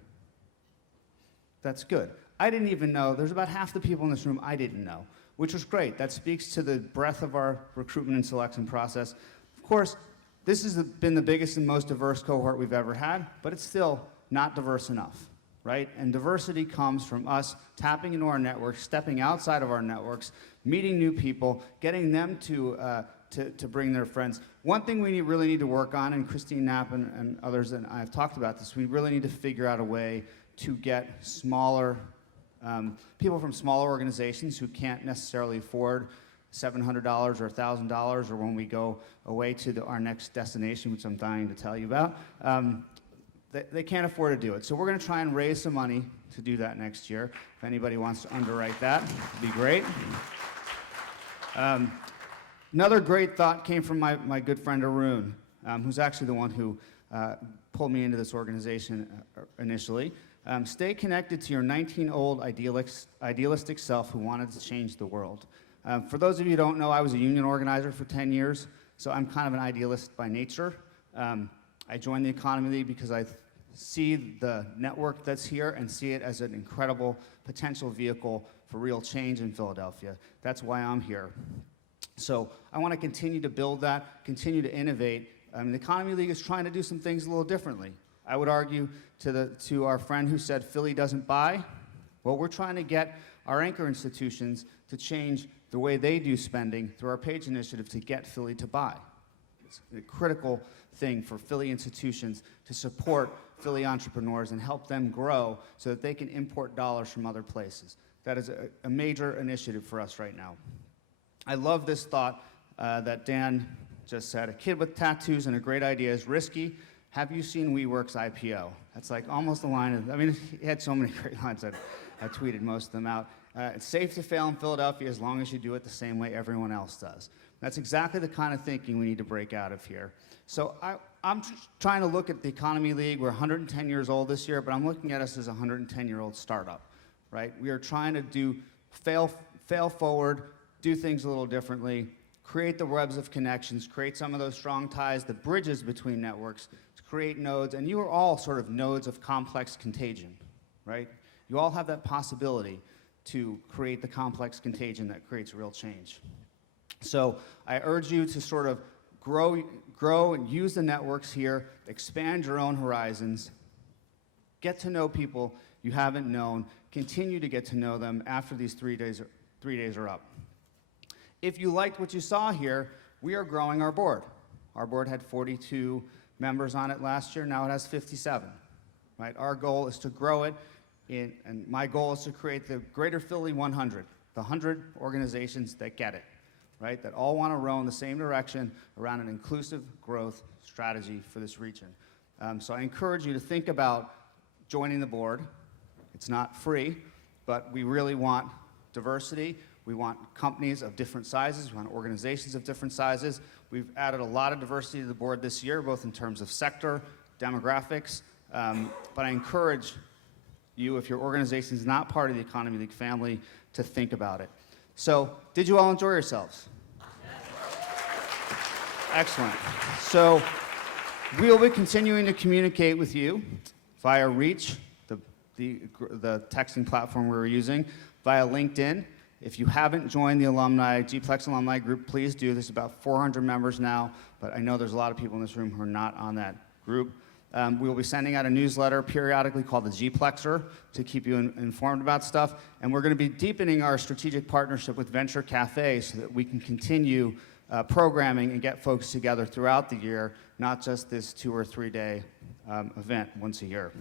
That's good. I didn't even know. There's about half the people in this room I didn't know, which was great. That speaks to the breadth of our recruitment and selection process. Of course, this has been the biggest and most diverse cohort we've ever had, but it's still not diverse enough, right? And diversity comes from us tapping into our networks, stepping outside of our networks, meeting new people, getting them to bring their friends. One thing we really need to work on, and Christine Knapp and others and I have talked about this, we really need to figure out a way to get smaller, people from smaller organizations who can't necessarily afford $700 or $1,000, or when we go away to our next destination, which I'm dying to tell you about, they can't afford to do it. So we're going to try and raise some money to do that next year. If anybody wants to underwrite that, it'd be great. Another great thought came from my good friend Arun, who's actually the one who pulled me into this organization initially. Stay connected to your 19-old idealistic self who wanted to change the world. For those of you who don't know, I was a union organizer for 10 years, so I'm kind of an idealist by nature. I joined the Economy League because I see the network that's here and see it as an incredible potential vehicle for real change in Philadelphia. That's why I'm here. So I want to continue to build that, continue to innovate. The Economy League is trying to do some things a little differently. I would argue to our friend who said Philly doesn't buy, well, we're trying to get our anchor institutions to change the way they do spending through our PAGE initiative to get Philly to buy. It's a critical thing for Philly institutions to support Philly entrepreneurs and help them grow so that they can import dollars from other places. That is a major initiative for us right now. I love this thought that Dan just said. A kid with tattoos and a great idea is risky. Have you seen WeWork's IPO? That's like almost a line of, he had so many great lines. I tweeted most of them out. It's safe to fail in Philadelphia as long as you do it the same way everyone else does. That's exactly the kind of thinking we need to break out of here. So I'm trying to look at the Economy League. We're 110 years old this year, but I'm looking at us as a 110-year-old startup, right? We are trying to do fail forward, do things a little differently, create the webs of connections, create some of those strong ties, the bridges between networks, to create nodes, and you are all sort of nodes of complex contagion, right? You all have that possibility to create the complex contagion that creates real change. So I urge you to sort of grow and use the networks here, expand your own horizons, get to know people you haven't known, continue to get to know them after these 3 days are up. If you liked what you saw here, we are growing our board. Our board had 42 members on it last year, now it has 57, right? Our goal is to grow it, and my goal is to create the Greater Philly 100, the 100 organizations that get it, right? That all want to row in the same direction around an inclusive growth strategy for this region. So I encourage you to think about joining the board. It's not free, but we really want diversity. We want companies of different sizes. We want organizations of different sizes. We've added a lot of diversity to the board this year, both in terms of sector, demographics, but I encourage you, if your organization is not part of the Economy League family, to think about it. So, did you all enjoy yourselves? Excellent. So, we will be continuing to communicate with you via Reach, the texting platform we're using, via LinkedIn. If you haven't joined the GPLEX alumni group, please do. There's about 400 members now, but I know there's a lot of people in this room who are not on that group. We will be sending out a newsletter periodically called the GPLEXer to keep you informed about stuff. And we're going to be deepening our strategic partnership with Venture Cafe so that we can continue programming and get folks together throughout the year, not just this 2 or 3 day event once a year.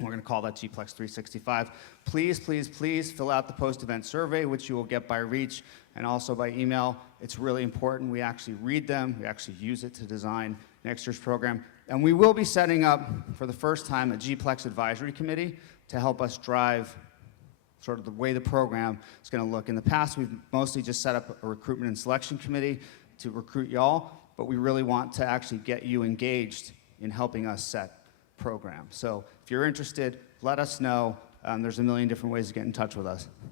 We're going to call that GPLEX 365. Please, please, please fill out the post-event survey, which you will get by reach and also by email. It's really important. We actually read them. We actually use it to design next year's program. And we will be setting up, for the first time, a GPLEX advisory committee to help us drive sort of the way the program is going to look. In the past, we've mostly just set up a recruitment and selection committee to recruit y'all, but we really want to actually get you engaged in helping us set program. So if you're interested, let us know. There's a million different ways to get in touch with us.